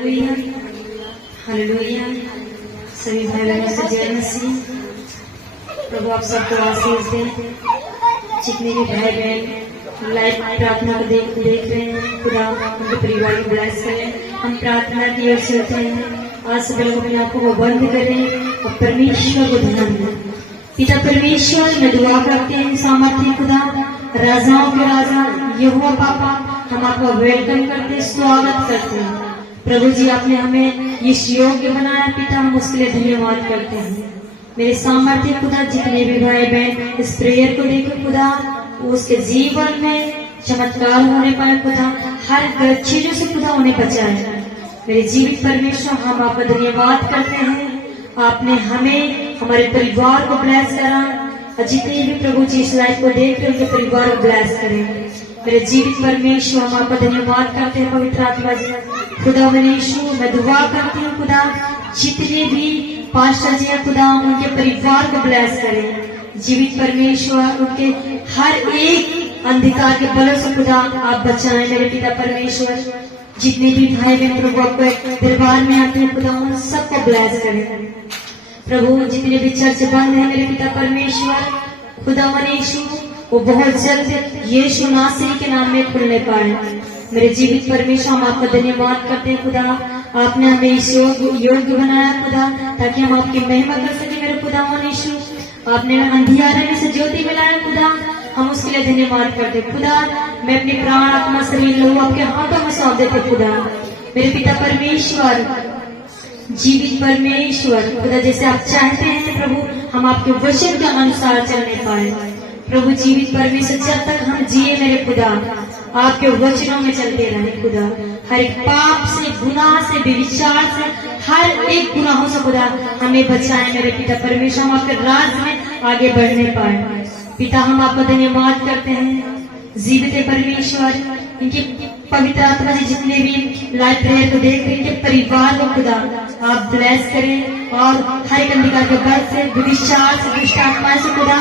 Hallelujah. सभी भाई बहनों से जय मसीह। प्रभु आप सबको आशीष दें। जितने भी भाई बहन लाइव प्रार्थना को देख रहे हैं, खुदा उनके परिवार को ब्लेस करें। हम प्रार्थना की ओर चलते हैं। आज सब लोग अपने आंखों को बंद करें और परमेश्वर को ध्यान दें। पिता परमेश्वर, मैं दुआ करते हैं सामर्थ्य खुदा, राजाओं के राजा यहोवा पापा, हम आपका वेलकम करते हैं, स्वागत करते हैं। प्रभु जी, आपने हमें इस योग्य बनाया पिता, हम उसके लिए धन्यवाद करते हैं। मेरे सामर्थ्य खुदा, जितने भी भाई बहन इस प्रेयर को देखे खुदा, उसके जीवन में चमत्कार होने पाए खुदा, हर चीजों से खुदा उन्हें बचाए। मेरे जीवित परमेश्वर, हम आपका धन्यवाद करते हैं। आपने हमें, हमारे परिवार को ब्लेस करा, और जितने भी प्रभु जी इस लाइफ को देख रहे उनके परिवार को ब्लेस करें। मेरे जीवित परमेश्वर, हम आपका धन्यवाद करते हैं। पवित्र आत्मा जी, खुदा मनीषु, मैं दुआ करती हूँ खुदा, जितने भी पास्टर जी हैं खुदा, उनके परिवार को ब्लेस करें। जीवित परमेश्वर, उनके हर एक अंधकार के बलों से खुदा आप बचाएं। मेरे पिता परमेश्वर, जितने भी भाई बहन प्रभु आपके दरबार में आते हैं खुदा, उन सबको ब्लेस करें। प्रभु, जितने भी चर्च बंद है मेरे पिता परमेश्वर, खुदा मनीषु, वो बहुत जल्द यीशु नासरी के नाम में खुलने पाए। मेरे जीवित परमेश्वर, हम आपका धन्यवाद करते हैं खुदा, आपने हमें इस योग्य बनाया खुदा, ताकि हम आपकी महिमा कर सके। मेरे खुदा मनीषु, आपने अंधियारे में से ज्योति मिलाया खुदा, हम उसके लिए धन्यवाद करते खुदा। मैं अपनी प्राण आत्मा शरीर लहू आपके हाथों में सौंप देते खुदा। मेरे पिता परमेश्वर, जीवित परमेश्वर खुदा, जैसे आप चाहते हैं प्रभु, हम आपके वचन के अनुसार चलने पाए। प्रभु जीवित परमेश्वर, जब तक हम जिए मेरे खुदा, आपके वचनों में चलते रहे खुदा। हर एक पाप से, गुनाह से, बेविचार से, हर एक गुनाहों से खुदा हमें बचाए। मेरे पिता परमेश्वर, हम आपके राज में आगे बढ़ने पाए। पिता, हम आपका धन्यवाद करते हैं। जीवित परमेश्वर, इनकी पवित्र आत्मा से जितने भी लाइव प्रेयर को देख रहे, इनके परिवार को खुदा आप ब्लेस करें और हर एक अंधकार के घर से, विचार से, दुष्ट आत्मा से खुदा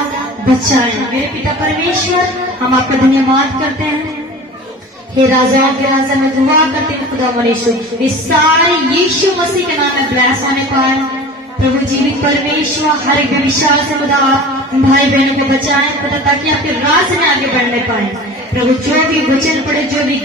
बचाएं। मेरे पिता परमेश्वर, हम आपका धन्यवाद करते हैं। हे राजाओं के राजा, मैं दुआ करती हूँ खुदा मनीषु, इस सारे यीशु मसीह के नाम में ब्लेस होने पाए। प्रभु जीवित परमेश्वर, हर एक विशाल से खुदा आप भाई बहनों को बचाएं खुदा, ताकि आपके राज में आगे बढ़ने पाए। प्रभु, जो भी वचन पढ़े, जो भी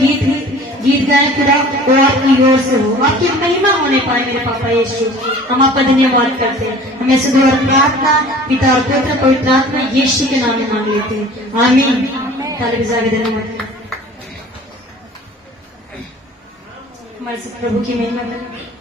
गीत गाए खुदा, वो आपकी ओर से हो, आपकी महिमा होने पाए। मेरे पापा यीशु, हम आपका धन्यवाद करते हैं। हमें सदैव और प्रार्थना पिता और पुत्र पवित्र आत्मा यीशु के नाम में मांग लेते हैं, आमीन। धन्यवाद। हमारे सब प्रभु की महिमा करें।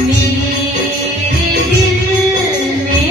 मेरे दिल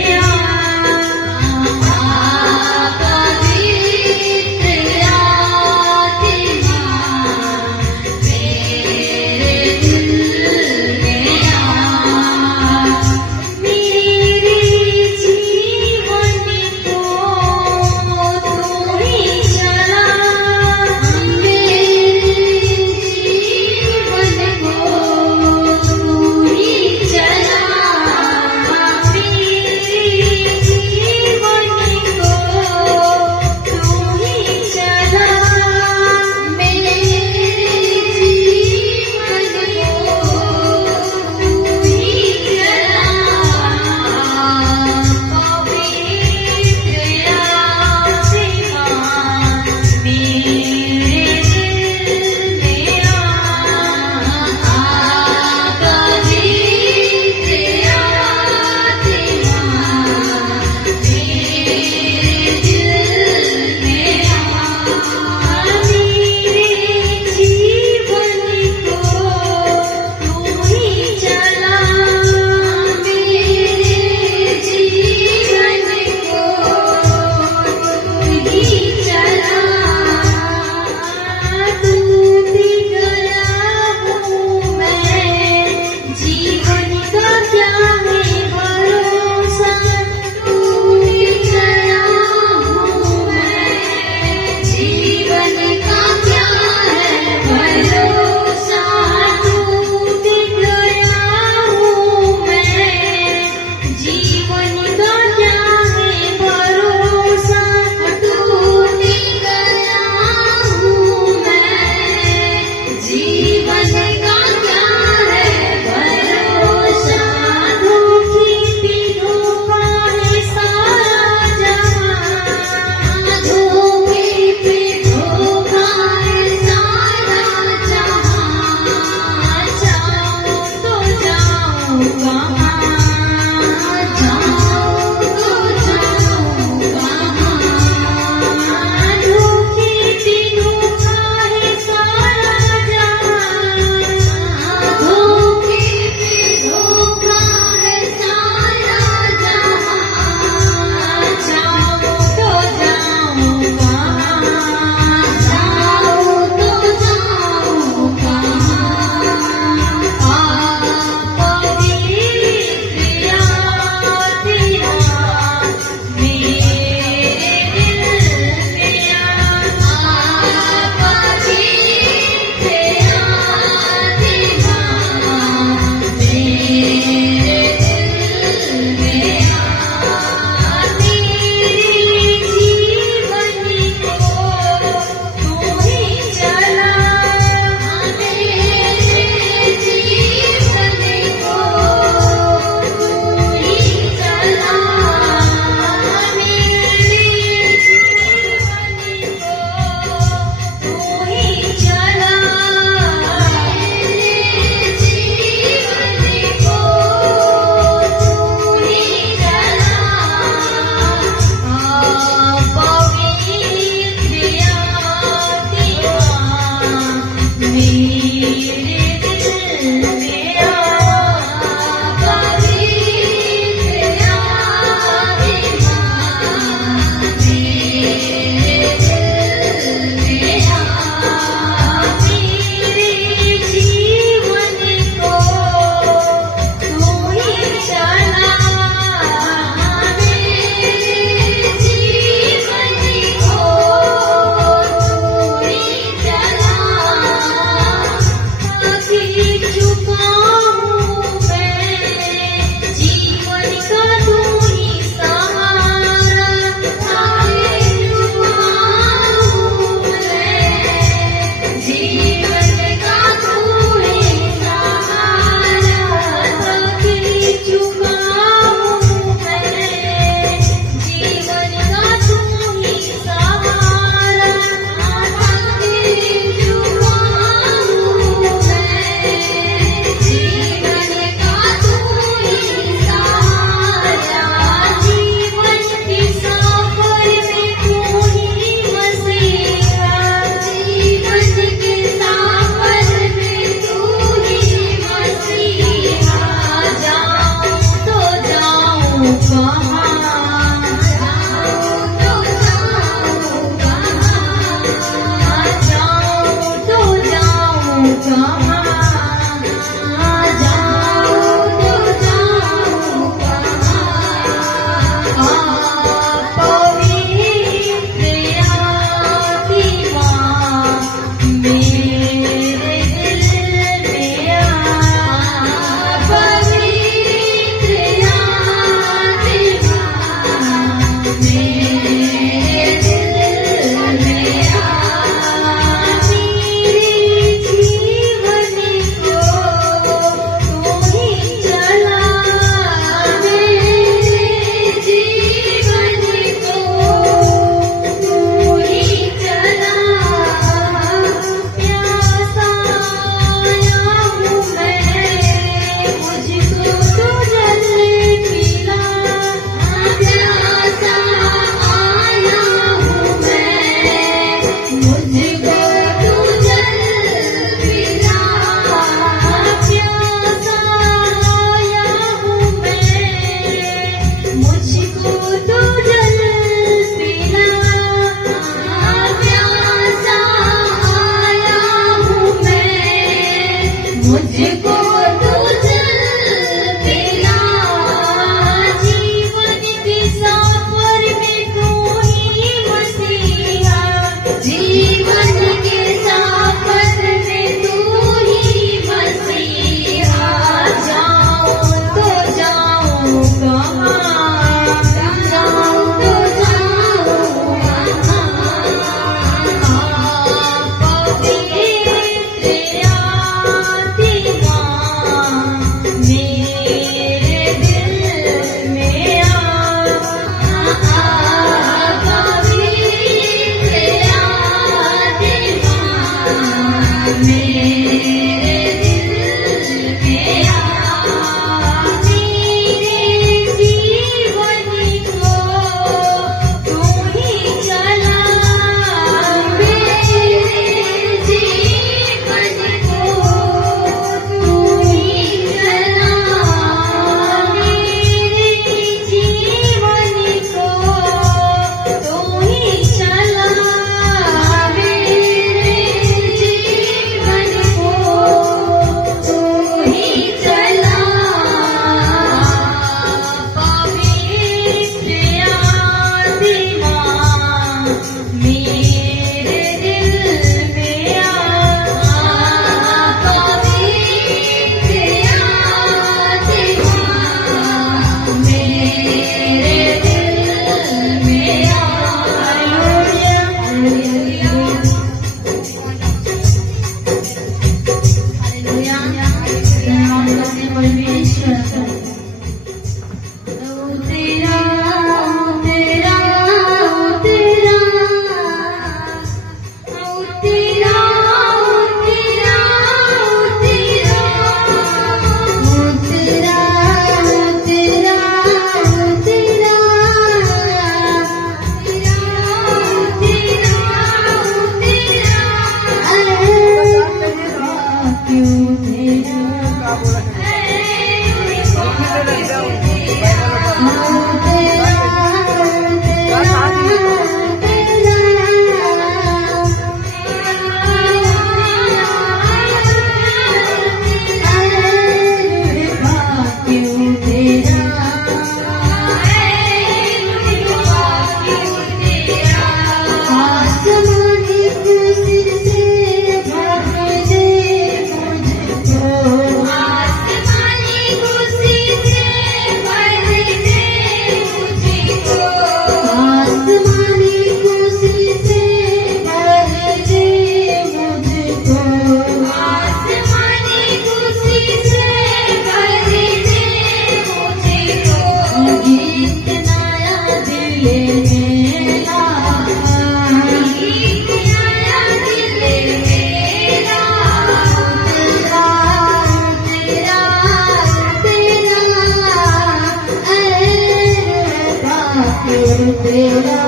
तेरा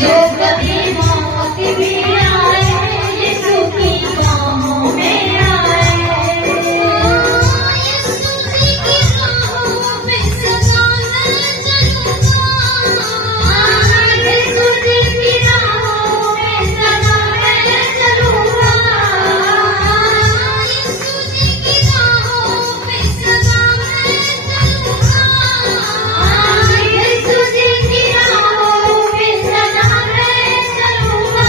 जो कभी मौत भी आए यीशु की बाहों में आए। यीशु जी की राहों में सदा मैं चलूंगा। यीशु जी की राहों में सदा मैं चलूंगा। यीशु जी की राहों में सदा मैं चलूंगा। यीशु जी की राहों में सदा मैं चलूंगा।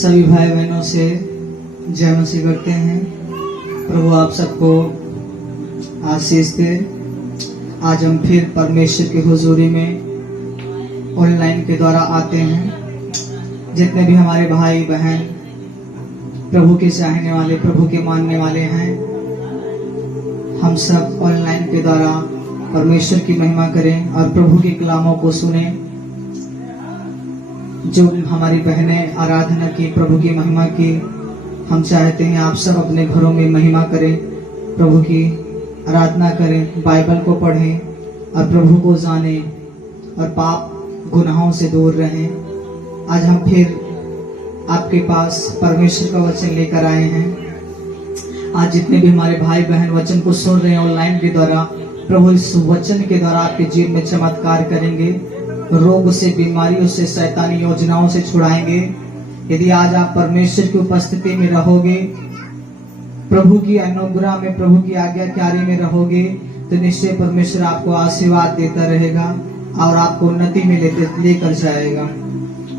सभी भाई बहनों से जय मसीह करते हैं। प्रभु आप सबको आशीष दे। आज हम फिर परमेश्वर की हुजूरी में ऑनलाइन के द्वारा आते हैं। जितने भी हमारे भाई बहन प्रभु के चाहने वाले, प्रभु के मानने वाले हैं, हम सब ऑनलाइन के द्वारा परमेश्वर की महिमा करें और प्रभु के कलामों को सुने। जो हमारी बहनें आराधना की, प्रभु की महिमा की, हम चाहते हैं आप सब अपने घरों में महिमा करें, प्रभु की आराधना करें, बाइबल को पढ़ें और प्रभु को जानें और पाप गुनाहों से दूर रहें। आज हम फिर आपके पास परमेश्वर का वचन लेकर आए हैं। आज जितने भी हमारे भाई बहन वचन को सुन रहे हैं ऑनलाइन के द्वारा, प्रभु इस वचन के द्वारा आपके जीवन में चमत्कार करेंगे, रोग से, बीमारियों से, शैतानी योजनाओं से छुड़ाएंगे। यदि आज आप परमेश्वर की उपस्थिति में रहोगे, प्रभु की अनुग्रह में, प्रभु की आज्ञाकारी में रहोगे, तो निश्चय परमेश्वर आपको आशीर्वाद देता रहेगा और आपको उन्नति में लेकर जाएगा।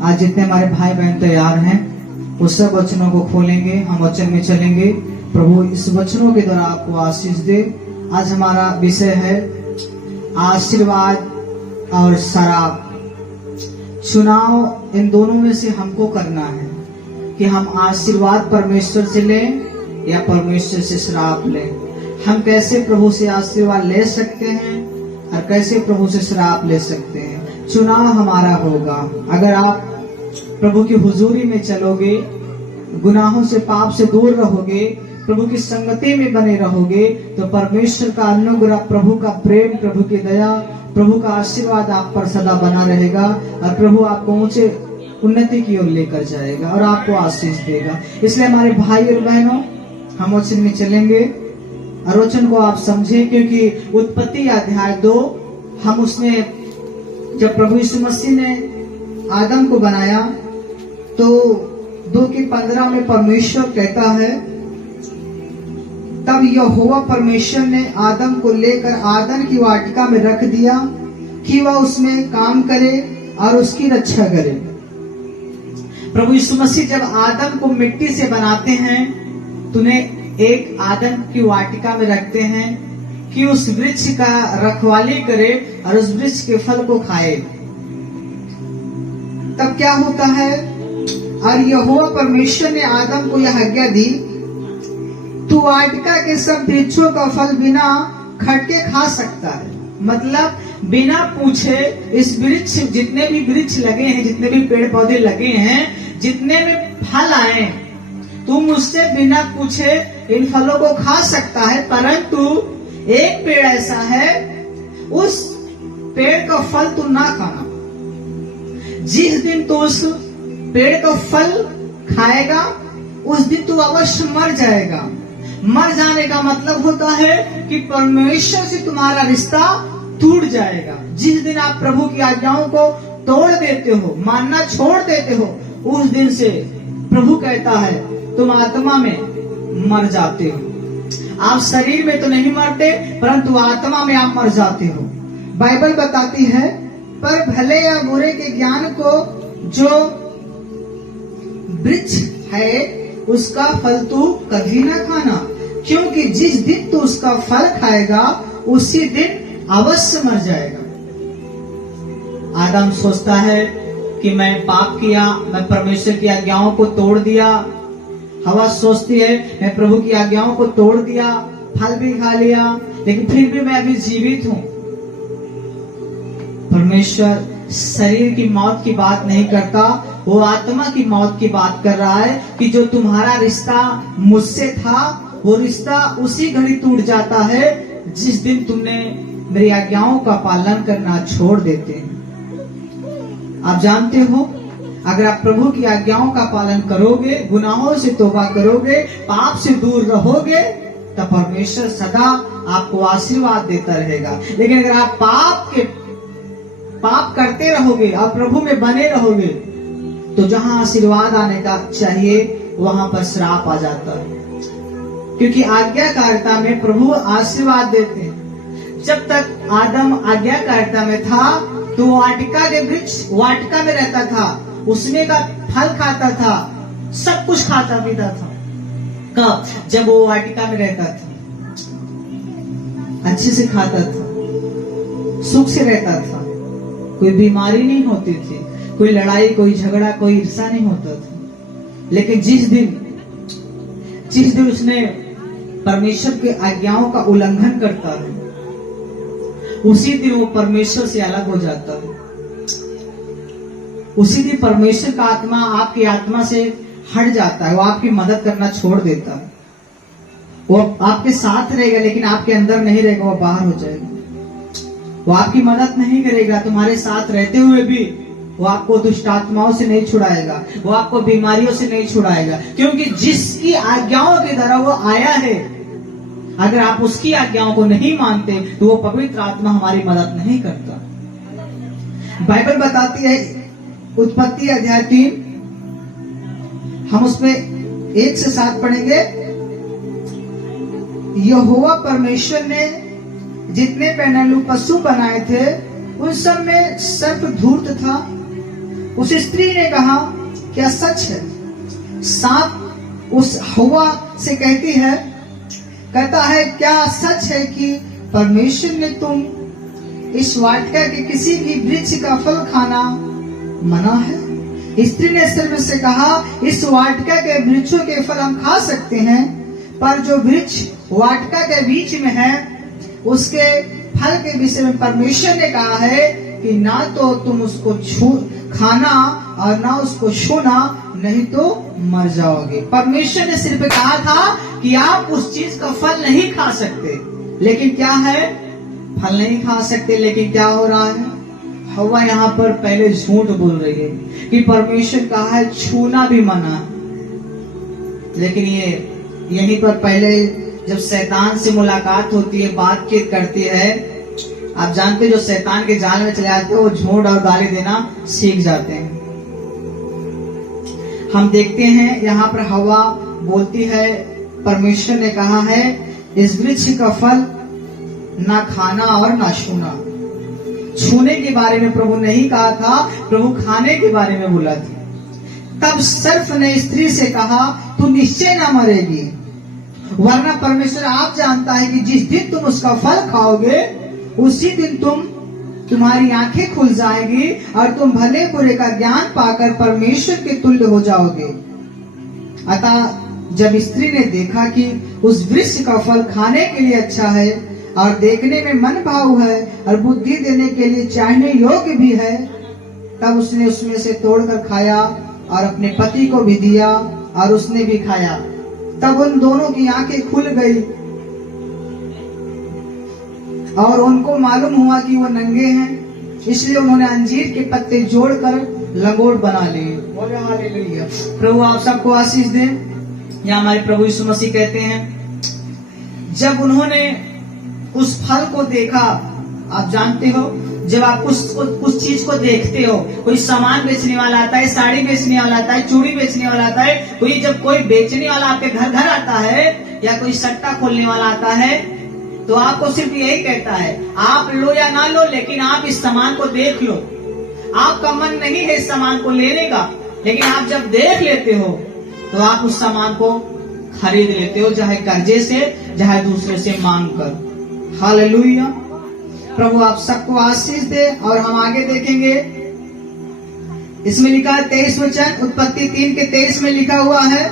आज जितने हमारे भाई बहन तैयार हैं, वो सब वचनों को खोलेंगे, हम वचन में चलेंगे। प्रभु इस वचनों के द्वारा आपको आशीष दे। आज हमारा विषय है आशीर्वाद और शराब। चुनाव इन दोनों में से हमको करना है कि हम आशीर्वाद परमेश्वर से लें या परमेश्वर से शराब लें। हम कैसे प्रभु से आशीर्वाद ले सकते हैं और कैसे प्रभु से शराब ले सकते हैं, चुनाव हमारा होगा। अगर आप प्रभु की हुजूरी में चलोगे, गुनाहों से, पाप से दूर रहोगे, प्रभु की संगति में बने रहोगे, तो परमेश्वर का अनुग्रह, प्रभु का प्रेम, प्रभु की दया, प्रभु का आशीर्वाद आप पर सदा बना रहेगा और प्रभु आपको ऊंचे उन्नति की ओर लेकर जाएगा और आपको आशीष देगा। इसलिए हमारे भाई और बहनों, हम वचन में चलेंगे और वचन को आप समझें, क्योंकि उत्पत्ति अध्याय 2, हम उसमें जब प्रभु यीशु मसीह ने आदम को बनाया तो 2:15 में परमेश्वर कहता है, तब यहोवा परमेश्वर ने आदम को लेकर आदन की वाटिका में रख दिया कि वह उसमें काम करे और उसकी रक्षा करे। प्रभु यीशु मसीह जब आदम को मिट्टी से बनाते हैं, तुन्हें एक आदन की वाटिका में रखते हैं कि उस वृक्ष का रखवाली करे और उस वृक्ष के फल को खाए। तब क्या होता है, और यहोवा परमेश्वर ने आदम को यह आज्ञा दी, तू वाटिका के सब वृक्षों का फल बिना खटके खा सकता है। मतलब बिना पूछे इस वृक्ष, जितने भी वृक्ष लगे हैं, जितने भी पेड़ पौधे लगे हैं, जितने में फल आए, तुम उससे बिना पूछे इन फलों को खा सकता है। परंतु एक पेड़ ऐसा है, उस पेड़ का फल तू ना खाना। जिस दिन तू उस पेड़ का फल खाएगा, उस दिन तू अवश्य मर जाएगा। मर जाने का मतलब होता है कि परमेश्वर से तुम्हारा रिश्ता टूट जाएगा। जिस दिन आप प्रभु की आज्ञाओं को तोड़ देते हो, मानना छोड़ देते हो, उस दिन से प्रभु कहता है तुम आत्मा में मर जाते हो। आप शरीर में तो नहीं मरते, परंतु आत्मा में आप मर जाते हो। बाइबल बताती है, पर भले या बुरे के ज्ञान को जो वृक्ष है उसका फल तू कभी ना खाना, क्योंकि जिस दिन तू उसका फल खाएगा उसी दिन अवश्य मर जाएगा। आदम सोचता है कि मैं पाप किया, मैं परमेश्वर की आज्ञाओं को तोड़ दिया। हवा सोचती है मैं प्रभु की आज्ञाओं को तोड़ दिया, फल भी खा लिया, लेकिन फिर भी मैं अभी जीवित हूं। परमेश्वर शरीर की मौत की बात नहीं करता, वो आत्मा की मौत की बात कर रहा है कि जो तुम्हारा रिश्ता मुझसे था, वो रिश्ता उसी घड़ी टूट जाता है जिस दिन तुमने मेरी आज्ञाओं का पालन करना छोड़ देते हैं। आप जानते हो, अगर आप प्रभु की आज्ञाओं का पालन करोगे, गुनाहों से तौबा करोगे, पाप से दूर रहोगे, तब परमेश्वर सदा आपको आशीर्वाद देता रहेगा। लेकिन अगर आप पाप करते रहोगे और प्रभु में बने रहोगे, तो जहां आशीर्वाद आने का चाहिए वहां पर श्राप आ जाता है। क्योंकि आज्ञाकारिता में प्रभु आशीर्वाद देते हैं। जब तक आदम आज्ञाकारिता में था तो वाटिका के वृक्ष वाटिका में रहता था, उसमें का फल खाता था, सब कुछ खाता पीता था। कब? जब वो वाटिका में रहता था, अच्छे से खाता था, सुख से रहता था, कोई बीमारी नहीं होती थी, कोई लड़ाई, कोई झगड़ा, कोई ईर्ष्या नहीं होता था। लेकिन जिस दिन उसने परमेश्वर के आज्ञाओं का उल्लंघन करता है, उसी दिन वो परमेश्वर से अलग हो जाता है। उसी दिन परमेश्वर का आत्मा आपकी आत्मा से हट जाता है, वो आपकी मदद करना छोड़ देता है। वो आपके साथ रहेगा लेकिन आपके अंदर नहीं रहेगा, वो बाहर हो जाएगा। वो आपकी मदद नहीं करेगा, तुम्हारे साथ रहते हुए भी वो आपको दुष्ट आत्माओं से नहीं छुड़ाएगा, वो आपको बीमारियों से नहीं छुड़ाएगा, क्योंकि जिसकी आज्ञाओं के द्वारा वो आया है, अगर आप उसकी आज्ञाओं को नहीं मानते तो वो पवित्र आत्मा हमारी मदद नहीं करता। बाइबल बताती है, उत्पत्ति अध्याय 3, हम उसमें 1 से 7 पढ़ेंगे। यहोवा परमेश्वर ने जितने पैनलू पशु बनाए थे उन सब में सर्प धूर्त था। उस स्त्री ने कहा, क्या सच है? सांप उस हवा से कहता है क्या सच है कि परमेश्वर ने तुम इस वाटिका के किसी भी वृक्ष का फल खाना मना है? स्त्री ने सर्प से कहा, इस वाटिका के वृक्षों के फल हम खा सकते हैं, पर जो वृक्ष वाटिका के बीच में है उसके फल के विषय में परमेश्वर ने कहा है कि ना तो तुम उसको खाना और ना उसको छूना, नहीं तो मर जाओगे। परमेश्वर ने सिर्फ कहा था कि आप उस चीज का फल नहीं खा सकते, लेकिन क्या है? फल नहीं खा सकते। लेकिन क्या हो रहा है? हवा यहाँ पर पहले झूठ बोल रही है कि परमेश्वर कहा है छूना भी मना है। लेकिन ये यहीं पर पहले जब शैतान से मुलाकात होती है, बातचीत करती है, आप जानते जो शैतान के जाल में चले जाते हैं, वो झूठ और गाली देना सीख जाते हैं। हम देखते हैं यहाँ पर हवा बोलती है, परमेश्वर ने कहा है इस वृक्ष का फल ना खाना और ना छूना। छूने के बारे में प्रभु नहीं कहा था, प्रभु खाने के बारे में बोला था। तब सर्प ने स्त्री से कहा, तू निश्चय ना मरेगी, वरना परमेश्वर आप जानता है कि जिस दिन तुम उसका फल खाओगे उसी दिन तुम्हारी आंखें खुल जाएगी और तुम भले बुरे का ज्ञान पाकर परमेश्वर के तुल्य हो जाओगे। अतः जब स्त्री ने देखा कि उस वृक्ष का फल खाने के लिए अच्छा है और देखने में मन भाव है और बुद्धि देने के लिए चाहने योग्य भी है, तब उसने उसमें से तोड़कर खाया और अपने पति को भी दिया और उसने भी खाया। तब उन दोनों की आंखें खुल गई और उनको मालूम हुआ कि वो नंगे हैं, इसलिए उन्होंने अंजीर के पत्ते जोड़कर लंगोट बना लिए। बोले हालेलुया। प्रभु आप सबको आशीष दे। या हमारे प्रभु यीशु मसीह कहते हैं, जब उन्होंने उस फल को देखा, आप जानते हो जब आप कुछ चीज को देखते हो, कोई सामान बेचने वाला आता है, साड़ी बेचने वाला आता है, चूड़ी बेचने वाला आता है, जब कोई बेचने वाला आपके घर आता है या कोई सट्टा खोलने वाला आता है, तो आपको सिर्फ यही कहता है आप लो या ना लो, लेकिन आप इस सामान को देख लो। आपका मन नहीं है इस सामान को लेने का, लेकिन आप जब देख लेते हो तो आप उस सामान को खरीद लेते हो, चाहे कर्जे से चाहे दूसरे से मांग कर। हालेलुया। प्रभु आप सबको आशीष दे। और हम आगे देखेंगे, इसमें लिखा है 23 वचन, उत्पत्ति 3 के 23 में लिखा हुआ है,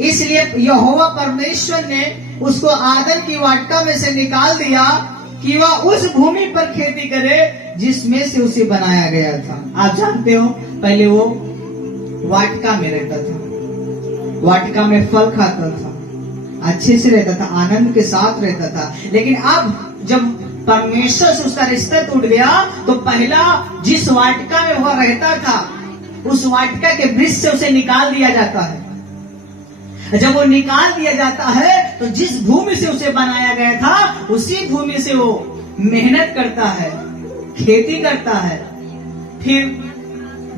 इसलिए यहोवा परमेश्वर ने उसको आदम की वाटिका में से निकाल दिया कि वह उस भूमि पर खेती करे जिसमें से उसे बनाया गया था। आप जानते हो पहले वो वाटिका में रहता था, वाटिका में फल खाता था, अच्छे से रहता था, आनंद के साथ रहता था। लेकिन अब जब परमेश्वर से उसका रिश्ता टूट गया तो पहला जिस वाटिका में वह रहता था उस वाटिका के वृक्ष से उसे निकाल दिया जाता है। जब वो निकाल दिया जाता है तो जिस भूमि से उसे बनाया गया था उसी भूमि से वो मेहनत करता है, खेती करता है, फिर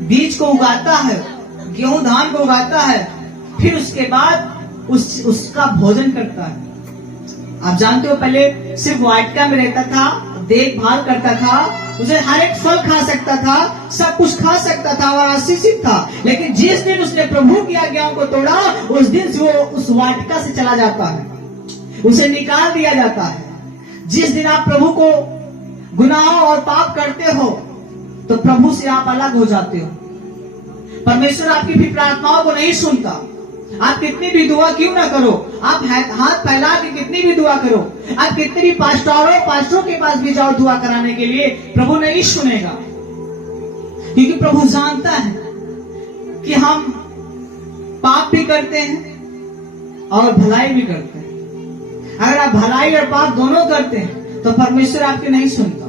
बीज को उगाता है, गेहूं धान को उगाता है, फिर उसके बाद उसका भोजन करता है। आप जानते हो पहले सिर्फ वाटिका में रहता था, देखभाल करता था, उसे हर एक फल खा सकता था, सब कुछ खा सकता था और आशीषित था। लेकिन जिस दिन उसने प्रभु की आज्ञाओं को तोड़ा, उस दिन से वो उस वाटिका से चला जाता है, उसे निकाल दिया जाता है। जिस दिन आप प्रभु को गुनाहों और पाप करते हो, तो प्रभु से आप अलग हो जाते हो। परमेश्वर आपकी भी प्रार्थनाओं को नहीं सुनता। आप कितनी भी दुआ क्यों ना करो, आप हाथ फैला के कितनी भी दुआ करो, आप कितने भी पास्टरों के पास भी जाओ दुआ कराने के लिए, प्रभु नहीं सुनेगा। क्योंकि प्रभु जानता है कि हम पाप भी करते हैं और भलाई भी करते हैं। अगर आप भलाई और पाप दोनों करते हैं तो परमेश्वर आपकी नहीं सुनता।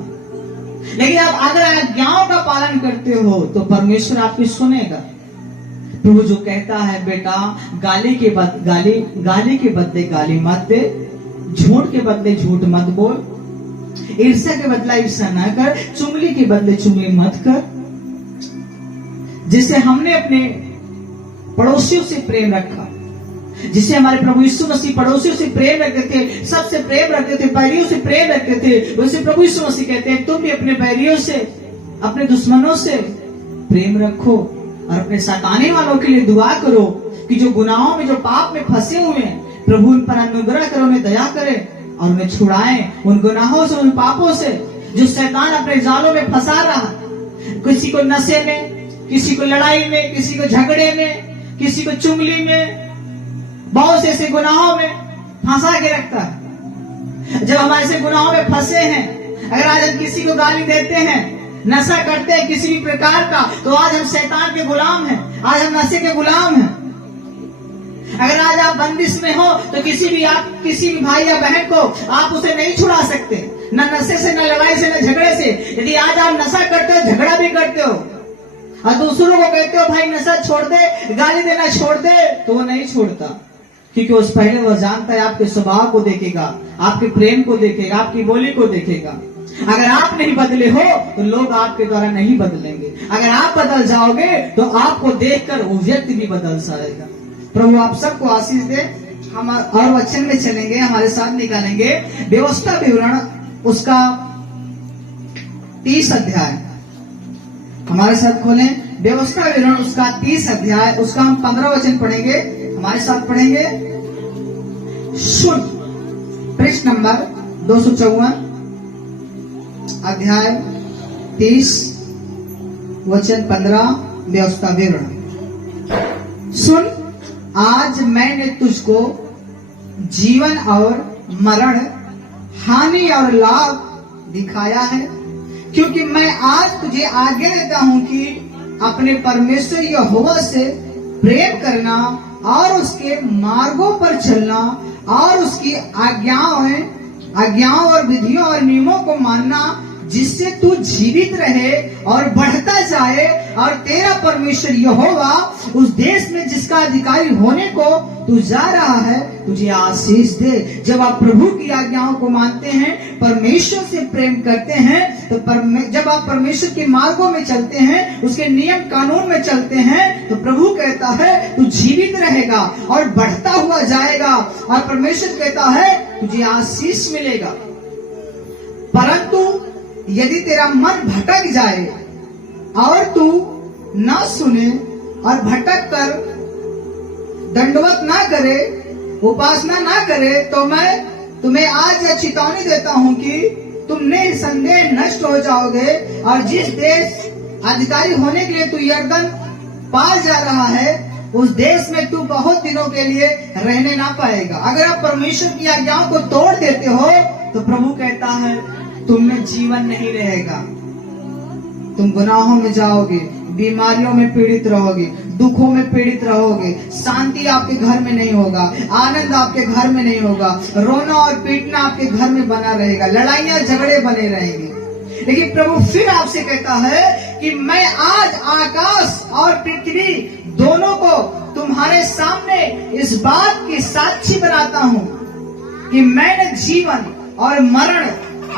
लेकिन आप अगर आज्ञाओं का पालन करते हो तो परमेश्वर आपकी सुनेगा। प्रभु जो कहता है, बेटा गाली के बदले गाली मत दे, झूठ के बदले झूठ मत बोल, ईर्ष्या के बदला ईर्ष्या न कर, चुगली के बदले चुगली मत कर। जिसे हमने अपने पड़ोसियों से प्रेम रखा, जिसे हमारे प्रभु यीशु मसीह पड़ोसियों से प्रेम रखते थे, सबसे प्रेम रखते थे, बैरियों से प्रेम रखते थे, वैसे प्रभु यीशु मसीह कहते हैं तुम भी अपने बैरियों से, अपने दुश्मनों से प्रेम रखो और अपने सताने वालों के लिए दुआ करो कि जो गुनाहों में, जो पाप में फंसे हुए हैं, प्रभु उन पर अनुग्रह करे, उन्हें दया करे और उन्हें छुड़ाए उन गुनाहों से, उन पापों से जो शैतान अपने जालों में फंसा रहा। किसी को नशे में, किसी को लड़ाई में, किसी को झगड़े में, किसी को चुगली में, बहुत से ऐसे गुनाहों में फंसा के रखता है। जब हम ऐसे गुनाहों में फंसे हैं, अगर आज हम किसी को गाली देते हैं, नशा करते हैं किसी भी प्रकार का, तो आज हम शैतान के गुलाम हैं, आज हम नशे के गुलाम हैं। अगर आज आप बंदिश में हो तो किसी भी भाई या बहन को आप उसे नहीं छुड़ा सकते, न नशे से, न लड़ाई से, न झगड़े से। यदि आज आप नशा करते हो, झगड़ा भी करते हो और दूसरों को कहते हो भाई नशा छोड़ दे, गाली देना छोड़ दे, तो वो नहीं छोड़ता। क्योंकि उस पहले वह जानता है आपके स्वभाव को देखेगा, आपके प्रेम को देखेगा, आपकी बोली को देखेगा। अगर आप नहीं बदले हो तो लोग आपके द्वारा नहीं बदलेंगे। अगर आप बदल जाओगे तो आपको देखकर वो व्यक्ति भी बदल जाएगा। प्रभु आप सबको आशीष दे। हम और वचन में चलेंगे, हमारे साथ निकालेंगे व्यवस्था विवरण उसका 30 अध्याय। हमारे साथ खोलें व्यवस्था विवरण उसका 30 अध्याय, उसका हम 15 वचन पढ़ेंगे। हमारे साथ पढ़ेंगे। सुन, पृष्ठ नंबर 254, अध्याय 30 वचन 15, व्यवस्था विवरण। सुन, आज मैंने तुझको जीवन और मरण, हानि और लाभ दिखाया है, क्योंकि मैं आज तुझे आज्ञा देता हूं कि अपने परमेश्वर यहोवा से प्रेम करना और उसके मार्गों पर चलना और उसकी आज्ञाओं और विधियों और नियमों को मानना, जिससे तू जीवित रहे और बढ़ता जाए, और तेरा परमेश्वर यहोवा उस देश में जिसका अधिकारी होने को तू जा रहा है तुझे आशीष दे। जब आप प्रभु की आज्ञाओं को मानते हैं, परमेश्वर से प्रेम करते हैं, तो जब आप परमेश्वर के मार्गों में चलते हैं, उसके नियम कानून में चलते हैं, तो प्रभु कहता है तू जीवित रहेगा और बढ़ता हुआ जाएगा, और परमेश्वर कहता है तुझे आशीष मिलेगा। परंतु यदि तेरा मन भटक जाए और तू न सुने और भटक कर दंडवत ना करे, उपासना ना करे, तो मैं तुम्हें आज यह चेतावनी देता हूं कि तुम निसंदेह नष्ट हो जाओगे, और जिस देश अधिकारी होने के लिए तू यरदन पार जा रहा है, उस देश में तू बहुत दिनों के लिए रहने ना पाएगा। अगर आप परमेश्वर की आज्ञाओं को तोड़ देते हो तो प्रभु कहता है तुम में जीवन नहीं रहेगा, तुम गुनाहों में जाओगे, बीमारियों में पीड़ित रहोगे, दुखों में पीड़ित रहोगे, शांति आपके घर में नहीं होगा, आनंद आपके घर में नहीं होगा, रोना और पीटना आपके घर में बना रहेगा, लड़ाइयां झगड़े बने रहेंगे। लेकिन प्रभु फिर आपसे कहता है कि मैं आज आकाश और पृथ्वी दोनों को तुम्हारे सामने इस बात की साक्षी बनाता हूं कि मैंने जीवन और मरण,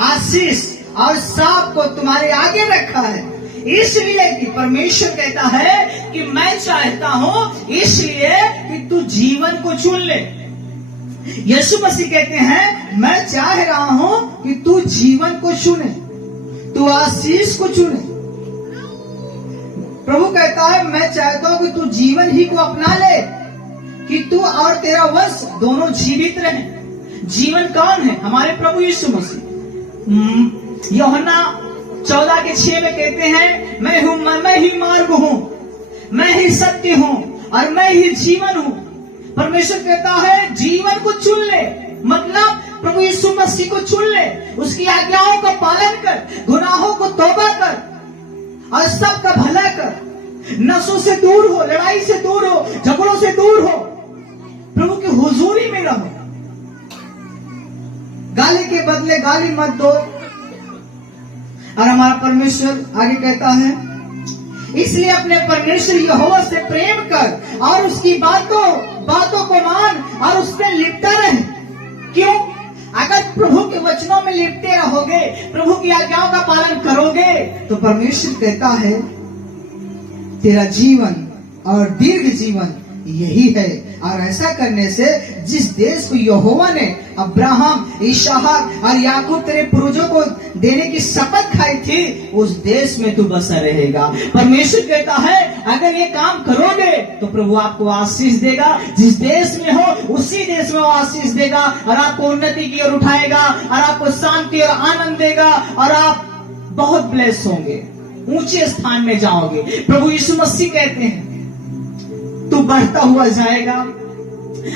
आशीष और श्राप को तुम्हारे आगे रखा है। इसलिए कि परमेश्वर कहता है कि मैं चाहता हूं इसलिए कि तू जीवन को चुन ले। यीशु मसीह कहते हैं मैं चाह रहा हूं कि तू जीवन को चुने, तू आशीष को चुने। प्रभु कहता है मैं चाहता हूं कि तू जीवन ही को अपना ले, कि तू और तेरा वंश दोनों जीवित रहे। जीवन कौन है? हमारे प्रभु यीशु मसीह। यूहन्ना 14:6 में कहते हैं मैं ही मार्ग हूं, मैं ही सत्य हूं और मैं ही जीवन हूं। परमेश्वर कहता है जीवन को चुन ले, मतलब प्रभु यीशु मसीह को चुन ले, उसकी आज्ञाओं का पालन कर, गुनाहों को तौबा कर और सबका भला कर, नशों से दूर हो, लड़ाई से दूर हो, झगड़ों से दूर हो, प्रभु की हुजूरी में रहो। गाली के बदले गाली मत दो। और हमारा परमेश्वर आगे कहता है इसलिए अपने परमेश्वर यहोवा से प्रेम कर और उसकी बातों को मान और उसमें लिपटा रहे। क्यों? अगर प्रभु के वचनों में लिपटे रहोगे, प्रभु की आज्ञाओं का पालन करोगे, तो परमेश्वर कहता है तेरा जीवन और दीर्घ जीवन यही है। और ऐसा करने से जिस देश को यहोवा ने अब्राहम, इसहाक और याकूब तेरे पूर्वजों को देने की शपथ खाई थी, उस देश में तू बसा रहेगा। परमेश्वर कहता है अगर ये काम करोगे तो प्रभु आपको आशीष देगा। जिस देश में हो उसी देश में वो आशीष देगा और आपको उन्नति की ओर उठाएगा और आपको शांति और आनंद देगा और आप बहुत ब्लेस होंगे, ऊंचे स्थान में जाओगे। प्रभु यीशु मसीह कहते हैं तू बढ़ता हुआ जाएगा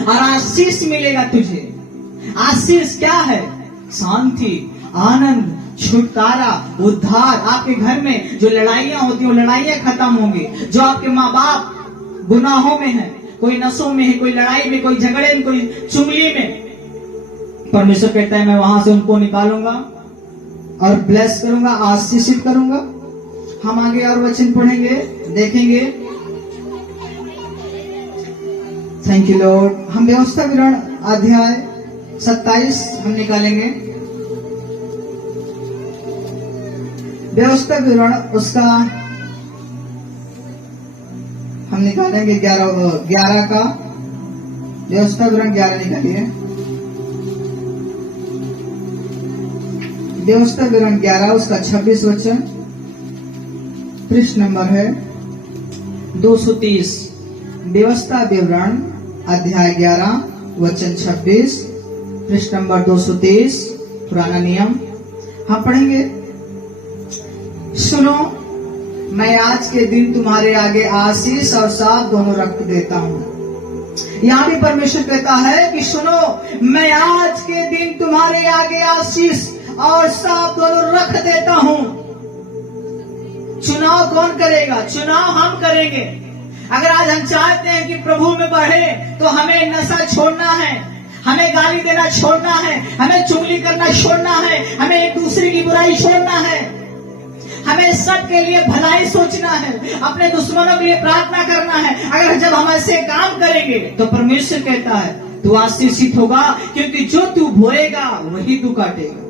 और आशीष मिलेगा तुझे। आशीष क्या है? शांति, आनंद, छुटकारा, उद्धार। आपके घर में जो लड़ाइयां होती हैं वो लड़ाइयां खत्म होंगी। जो आपके माँ बाप गुनाहों में है, कोई नशों में है, कोई लड़ाई में, कोई झगड़े में, कोई चुगली में, परमेश्वर कहता है मैं वहां से उनको निकालूंगा और ब्लेस करूंगा, आशीषित करूंगा। हम आगे और वचन पढ़ेंगे, देखेंगे। Thank you Lord. हम व्यवस्था विवरण अध्याय 27 हम निकालेंगे। व्यवस्था विवरण उसका हम निकालेंगे 11 का। व्यवस्था विवरण 11 निकालिए। व्यवस्था विवरण 11 उसका 26 वचन, पृष्ठ नंबर है 230। व्यवस्था विवरण अध्याय 11 वचन 26, पृष्ठ नंबर 230, पुराना नियम। हम पढ़ेंगे। सुनो, मैं आज के दिन तुम्हारे आगे आशीष और शाप दोनों रख देता हूँ। यहाँ भी परमेश्वर कहता है कि सुनो, मैं आज के दिन तुम्हारे आगे आशीष और शाप दोनों रख देता हूँ। चुनाव कौन करेगा? चुनाव हम करेंगे। अगर आज हम चाहते हैं कि प्रभु में बढ़े तो हमें नशा छोड़ना है, हमें गाली देना छोड़ना है, हमें चुगली करना छोड़ना है, हमें एक दूसरे की बुराई छोड़ना है, हमें सबके लिए भलाई सोचना है, अपने दुश्मनों के लिए प्रार्थना करना है। अगर जब हम ऐसे काम करेंगे तो परमेश्वर कहता है तू आशीषित होगा, क्योंकि जो तू बोएगा वही तू काटेगा।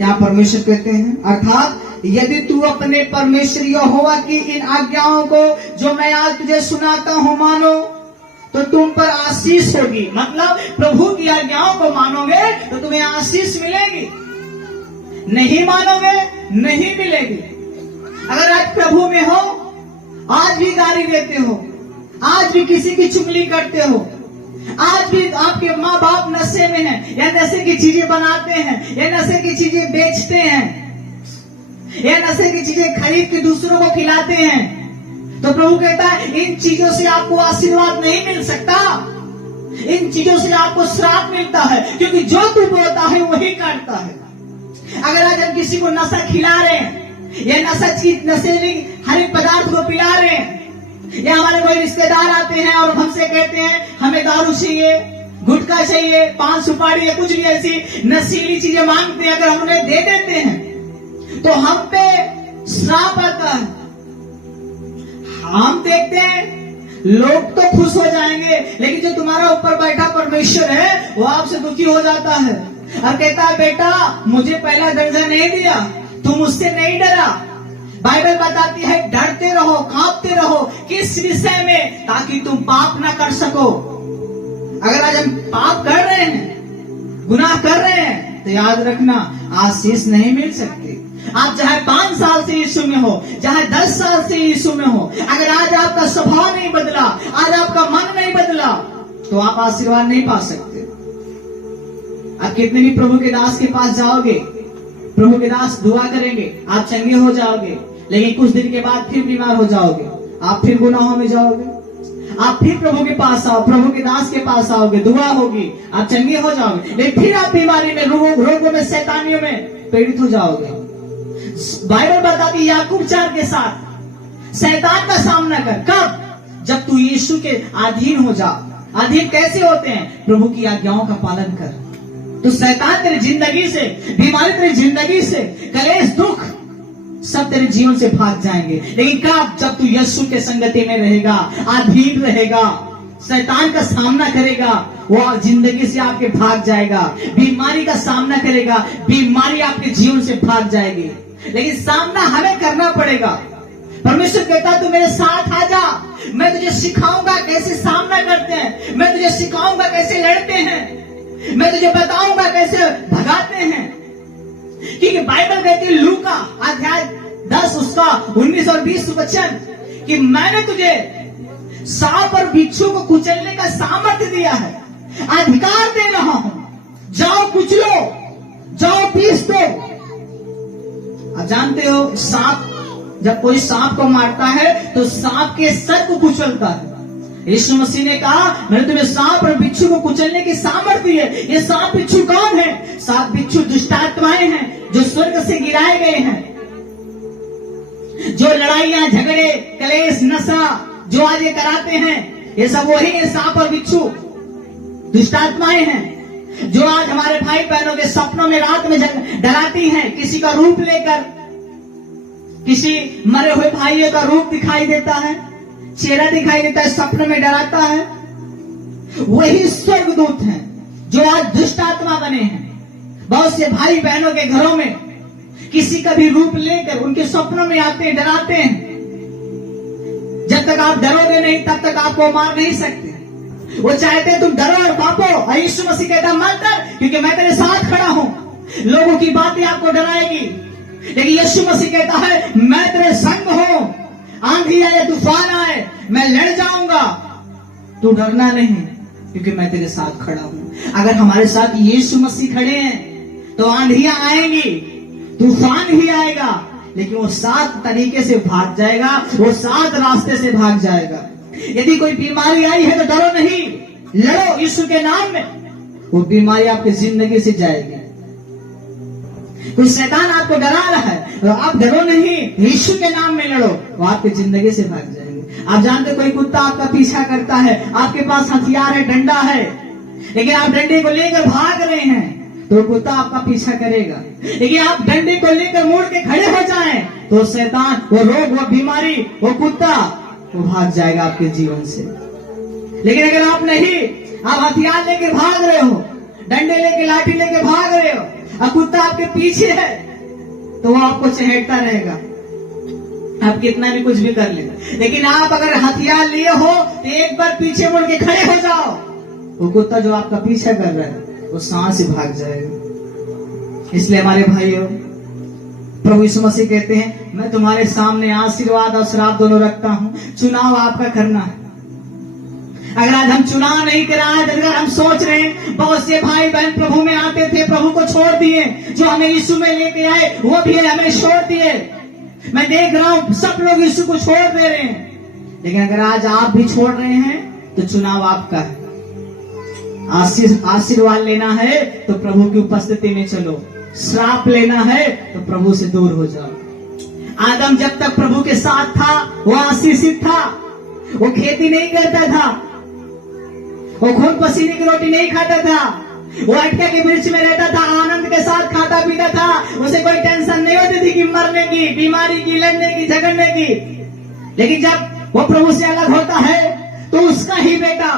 यहाँ परमेश्वर कहते हैं अर्थात यदि तू अपने परमेश्वर यहोवा की इन आज्ञाओं को जो मैं आज तुझे सुनाता हूँ मानो तो तुम पर आशीष होगी। मतलब प्रभु की आज्ञाओं को मानोगे तो तुम्हें आशीष मिलेगी, नहीं मानोगे नहीं मिलेगी। अगर आज प्रभु में हो, आज भी गाली देते हो, आज भी किसी की चुगली करते हो, आज भी आपके माँ बाप नशे में हैं या नशे की चीजें बनाते हैं या नशे की चीजें बेचते हैं या नशे की चीजें खरीद के दूसरों को खिलाते हैं, तो प्रभु कहता है इन चीजों से आपको आशीर्वाद नहीं मिल सकता, इन चीजों से आपको श्राप मिलता है, क्योंकि जो तू बोलता है वही काटता है। अगर आज हम किसी को नशा खिला रहे हैं या नशेली हर एक पदार्थ को पिला रहे हैं, या हमारे कोई रिश्तेदार आते हैं और हमसे कहते हैं हमें दारू चाहिए, गुटखा चाहिए, पान सुपारी या कुछ भी ऐसी नशीली चीजें मांगते हैं, अगर हम उन्हें दे देते हैं तो हम पे श्राप आता है। हम देखते हैं लोग तो खुश हो जाएंगे, लेकिन जो तुम्हारा ऊपर बैठा परमेश्वर है वो आपसे दुखी हो जाता है और कहता है बेटा मुझे पहला दर्जा नहीं दिया, तुम मुझसे नहीं डरा। बाइबल बताती है डरते रहो, कांपते रहो। किस विषय में? ताकि तुम पाप ना कर सको। अगर आज हम पाप कर रहे हैं, गुनाह कर रहे हैं, तो याद रखना आशीष नहीं मिल सकती। आप चाहे 5 साल से यीशु में हो, चाहे 10 साल से यीशु में हो, अगर आज आपका स्वभाव नहीं बदला, आज आपका मन नहीं बदला, तो आप आशीर्वाद नहीं पा सकते। आप कितने भी प्रभु के दास के पास जाओगे, प्रभु के दास दुआ करेंगे, आप चंगे हो जाओगे, लेकिन कुछ दिन के बाद फिर बीमार हो जाओगे, आप फिर गुनाहों में जाओगे। आप फिर प्रभु के पास आओ, प्रभु के दास के पास आओगे, दुआ होगी, आप चंगे हो जाओगे, लेकिन फिर आप बीमारी में, रोगों में, शैतानियों में पीड़ित हो जाओगे। बाइबल बताती है याकूब 4 के साथ शैतान का सामना कर। कब? जब तू यीशु के अधीन हो जा। अधीन कैसे होते हैं? प्रभु की आज्ञाओं का पालन कर। तो शैतान तेरी जिंदगी से, बीमारी तेरी जिंदगी से, कलेश, दुख सब तेरे जीवन से भाग जाएंगे। लेकिन कब? जब तू यीशु के संगति में रहेगा, अधीन रहेगा, शैतान का सामना करेगा, वो जिंदगी से आपके भाग जाएगा। बीमारी का सामना करेगा, बीमारी आपके जीवन से भाग जाएगी। लेकिन सामना हमें करना पड़ेगा। परमेश्वर कहता तू मेरे साथ आ जा, मैं तुझे सिखाऊंगा कैसे सामना करते हैं, मैं तुझे सिखाऊंगा कैसे लड़ते हैं, मैं तुझे बताऊंगा कैसे भगाते हैं। क्योंकि बाइबल कहती है लूका अध्याय 10 उसका 19 और 20 वचन कि मैंने तुझे सांप और बिच्छू को कुचलने का सामर्थ्य दिया है, अधिकार दे रहा हूं, जाओ कुचलो, जाओ पीस दो। आप जानते हो सांप, जब कोई सांप को मारता है तो सांप के सर को कुचलता है। यीशु मसीह ने कहा मैंने तुम्हें सांप और बिच्छू को कुचलने की सामर्थ्य दी है। ये सांप बिच्छू कौन है? सांप बिच्छू दुष्ट आत्माएं हैं जो स्वर्ग से गिराए गए हैं, जो लड़ाइयां, झगड़े, कलेश, नशा जो आज ये कराते हैं, ये सब वही है। सांप और बिच्छू दुष्ट आत्माएं हैं जो आज हमारे भाई बहनों के सपनों में रात में डराती हैं। किसी का रूप लेकर, किसी मरे हुए भाइयों का रूप दिखाई देता है, चेहरा दिखाई देता है, सपने में डराता है। वही स्वर्गदूत हैं जो आज दुष्ट आत्मा बने हैं। बहुत से भाई बहनों के घरों में किसी का भी रूप लेकर उनके सपनों में आते हैं, डराते हैं। जब तक आप डरोगे नहीं तब तक आपको मार नहीं सकते। वो चाहते हैं तुम डरो और कांपो। यीशु मसीह कहता मत डर, क्योंकि मैं तेरे साथ खड़ा हूं। लोगों की बातें आपको डराएगी, लेकिन यीशु मसीह कहता है मैं तेरे संग हूं। आंधी आए, तूफान आए, मैं लड़ जाऊंगा, तू डरना नहीं, क्योंकि मैं तेरे साथ खड़ा हूं। अगर हमारे साथ यीशु मसीह खड़े हैं तो आंधियां आएंगी, तूफान भी आएगा, लेकिन वो 7 तरीके से भाग जाएगा, वो 7 रास्ते से भाग जाएगा। यदि कोई बीमारी आई है तो डरो नहीं, लड़ो यीशु के नाम में, वो बीमारी आपकी जिंदगी से जाएगी। कोई शैतान आपको डरा रहा है और आप डरो नहीं, यीशु के नाम में लड़ो, वो आपकी जिंदगी से भाग जाएंगे। आप जानते कोई कुत्ता आपका पीछा करता है, आपके पास हथियार है, डंडा है, लेकिन आप डंडे को लेकर भाग रहे हैं तो कुत्ता आपका पीछा करेगा। लेकिन आप डंडे को लेकर मुड़ के खड़े हो जाएं तो शैतान, वो रोग, वो बीमारी, वो कुत्ता, वो भाग जाएगा आपके जीवन से। लेकिन अगर आप नहीं, आप हथियार लेके भाग रहे हो, डंडे लेके, लाठी लेके भाग रहे हो, अब कुत्ता आपके पीछे है तो वो आपको चहेटता रहेगा, आप कितना भी कुछ भी कर लेगा। लेकिन आप अगर हथियार लिए हो तो एक बार पीछे मुड़ के खड़े हो जाओ, वो कुत्ता जो आपका पीछा कर रहा है वो सांस से भाग जाएगा। इसलिए हमारे भाइयों, प्रभु यीशु मसीह कहते हैं मैं तुम्हारे सामने आशीर्वाद और श्राप दोनों रखता हूं, चुनाव आपका करना है। अगर आज हम चुनाव नहीं करा है, अगर हम सोच रहे हैं, बहुत से भाई बहन प्रभु में आते थे, प्रभु को छोड़ दिए, जो हमें यीशु में लेके आए वो भी हमें छोड़ दिए। मैं देख रहा हूं सब लोग यीशु को छोड़ दे रहे हैं। लेकिन अगर आज आप भी छोड़ रहे हैं तो चुनाव आपका है। आशीर्वाद लेना है तो प्रभु की उपस्थिति में चलो, श्राप लेना है तो प्रभु से दूर हो जाओ। आदम जब तक प्रभु के साथ था वो आशीषित था, वो खेती नहीं करता था, वो खून पसीने की रोटी नहीं खाता था, वो अटके के वृक्ष में रहता था, आनंद के साथ खाता पीता था, उसे कोई टेंशन नहीं होती थी कि मरने की, बीमारी की, लड़ने की, झगड़ने की। लेकिन जब वो प्रभु से अलग होता है तो उसका ही बेटा,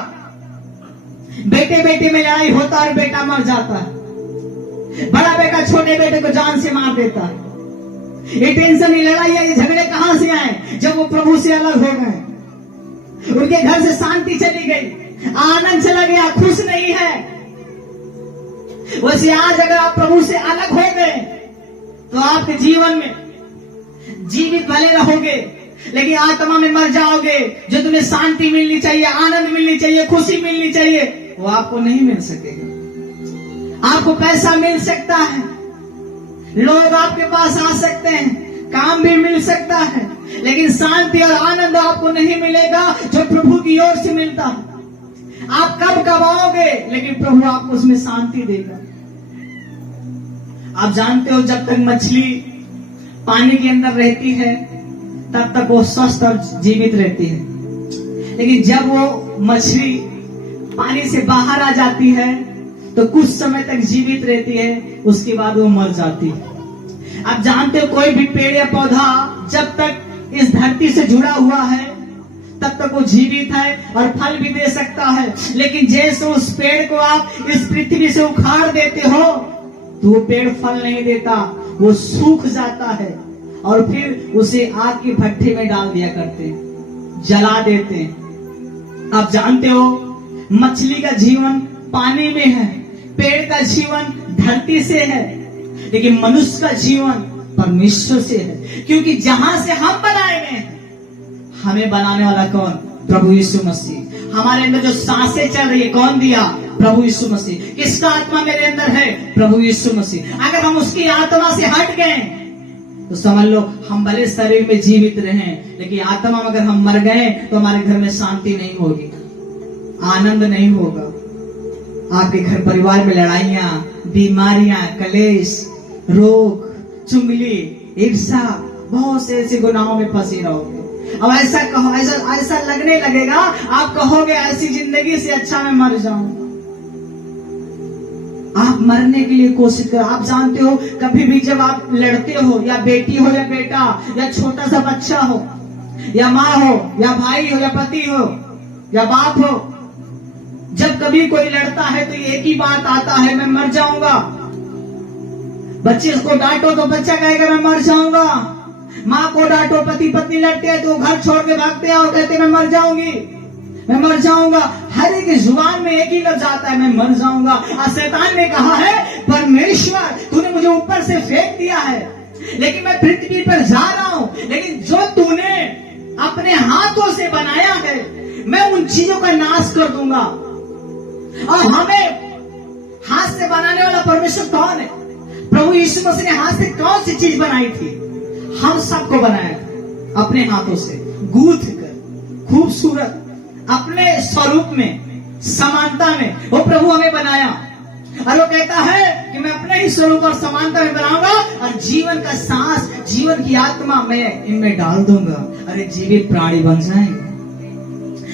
बेटे बेटे में लड़ाई होता और बेटा मर जाता है। बड़ा बेटा छोटे बेटे को जान से मार देता है। ये टेंशन, ये लड़ाई, ये झगड़े कहां से आए? जब वो प्रभु से अलग हो गए, उनके घर से शांति चली गई, आनंद चला गया, खुश नहीं है। वैसे आज अगर आप प्रभु से अलग हो गए तो आपके जीवन में जीवित भले रहोगे, लेकिन आत्मा में मर जाओगे। जो तुम्हें शांति मिलनी चाहिए, आनंद मिलनी चाहिए, खुशी मिलनी चाहिए, वो आपको नहीं मिल सकेगा। आपको पैसा मिल सकता है, लोग आपके पास आ सकते हैं, काम भी मिल सकता है, लेकिन शांति और आनंद आपको नहीं मिलेगा जो प्रभु की ओर से मिलता है। आप कब कमाओगे, लेकिन प्रभु आपको उसमें शांति देगा। आप जानते हो, जब तक मछली पानी के अंदर रहती है तब तक वो स्वस्थ और जीवित रहती है, लेकिन जब वो मछली पानी से बाहर आ जाती है तो कुछ समय तक जीवित रहती है, उसके बाद वो मर जाती है। आप जानते हो, कोई भी पेड़ या पौधा जब तक इस धरती से जुड़ा हुआ है तब तक वो जीवित है और फल भी दे सकता है, लेकिन जैसे उस पेड़ को आप इस पृथ्वी से उखाड़ देते हो तो वो पेड़ फल नहीं देता, वो सूख जाता है और फिर उसे आग के भट्ठे में डाल दिया करते हैं, जला देते हैं। आप जानते हो, मछली का जीवन पानी में है, पेड़ का जीवन धरती से है, लेकिन मनुष्य का जीवन परमेश्वर से है, क्योंकि जहां से हम बनाए गए हैं, हमें बनाने वाला कौन? प्रभु यीशु मसीह। हमारे अंदर जो सांसें चल रही है, कौन दिया? प्रभु यीशु मसीह। किसका आत्मा मेरे अंदर है? प्रभु यीशु मसीह। अगर हम उसकी आत्मा से हट गए तो समझ लो, हम भले शरीर में जीवित रहें, लेकिन आत्मा में अगर हम मर गए तो हमारे घर में शांति नहीं होगी, आनंद नहीं होगा। आपके घर परिवार में लड़ाइयां, बीमारियां, कलेश, रोग, चुगली, ईर्ष्या, बहुत से ऐसे गुनाहों में फंसे रहोगे। अब ऐसा कहो, ऐसा लगने लगेगा, आप कहोगे ऐसी जिंदगी से अच्छा मैं मर जाऊं। आप मरने के लिए कोशिश करो। आप जानते हो, कभी भी जब आप लड़ते हो, या बेटी हो या बेटा, या छोटा सा बच्चा हो, या माँ हो या भाई हो या पति हो या बाप हो, जब कभी कोई लड़ता है तो एक ही बात आता है, मैं मर जाऊंगा। बच्चे को डांटो तो बच्चा कहेगा मैं मर जाऊंगा। माँ को डांटो, पति पत्नी लड़ते हैं तो घर छोड़ के भागते हैं और कहते हैं मैं मर जाऊंगी, मैं मर जाऊंगा। हर एक जुबान में एक ही लफ्ज आता है, मैं मर जाऊंगा। और शैतान ने कहा है, परमेश्वर तूने मुझे ऊपर से फेंक दिया है, लेकिन मैं पृथ्वी पर जा रहा हूं, लेकिन जो तूने अपने हाथों से बनाया है मैं उन चीजों का नाश कर दूंगा। और हमें हाथ से बनाने वाला परमेश्वर कौन है? प्रभु यीशु मसीह ने हाथ से कौन सी चीज बनाई थी? हम सबको बनाया था अपने हाथों से, गूंथ कर खूबसूरत अपने स्वरूप में, समानता में वो प्रभु हमें बनाया। और वो कहता है कि मैं अपने ही स्वरूप और समानता में बनाऊंगा और जीवन का सांस, जीवन की आत्मा मैं इनमें डाल दूंगा, अरे जीवित प्राणी बन जाएंगे।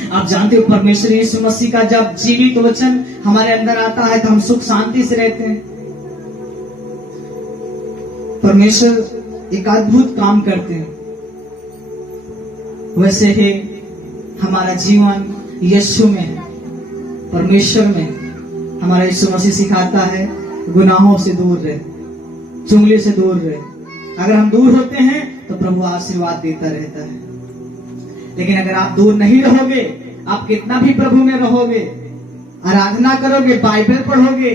आप जानते हो, परमेश्वर यीशु मसीह का जब जीवित वचन हमारे अंदर आता है तो हम सुख शांति से रहते हैं। परमेश्वर एक अद्भुत काम करते हैं। वैसे ही हमारा जीवन यीशु में, परमेश्वर में, हमारा यीशु मसीह सिखाता है गुनाहों से दूर रहे, चुगली से दूर रहे। अगर हम दूर होते हैं तो प्रभु आशीर्वाद देता रहता है, लेकिन अगर आप दूर नहीं रहोगे, आप कितना भी प्रभु में रहोगे, आराधना करोगे, बाइबल पढ़ोगे,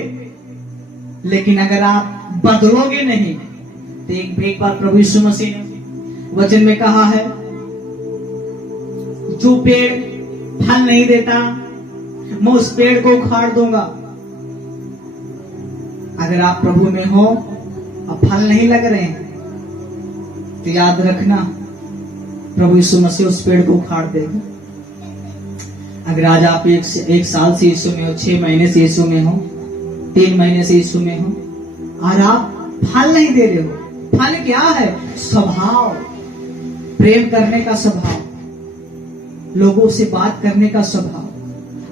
लेकिन अगर आप बदलोगे नहीं तो एक बार प्रभु यीशु मसीह ने वचन में कहा है, जो पेड़ फल नहीं देता मैं उस पेड़ को उखाड़ दूंगा। अगर आप प्रभु में हो और फल नहीं लग रहे हैं तो याद रखना, प्रभु यीशु मसीह उस पेड़ को उखाड़ देगा। अगर आज आप एक साल से यीशु में हो, 6 महीने से यीशु में हो, 3 महीने से यीशु में हो और आप फल नहीं दे रहे हो, फल क्या है? स्वभाव, प्रेम करने का स्वभाव, लोगों से बात करने का स्वभाव,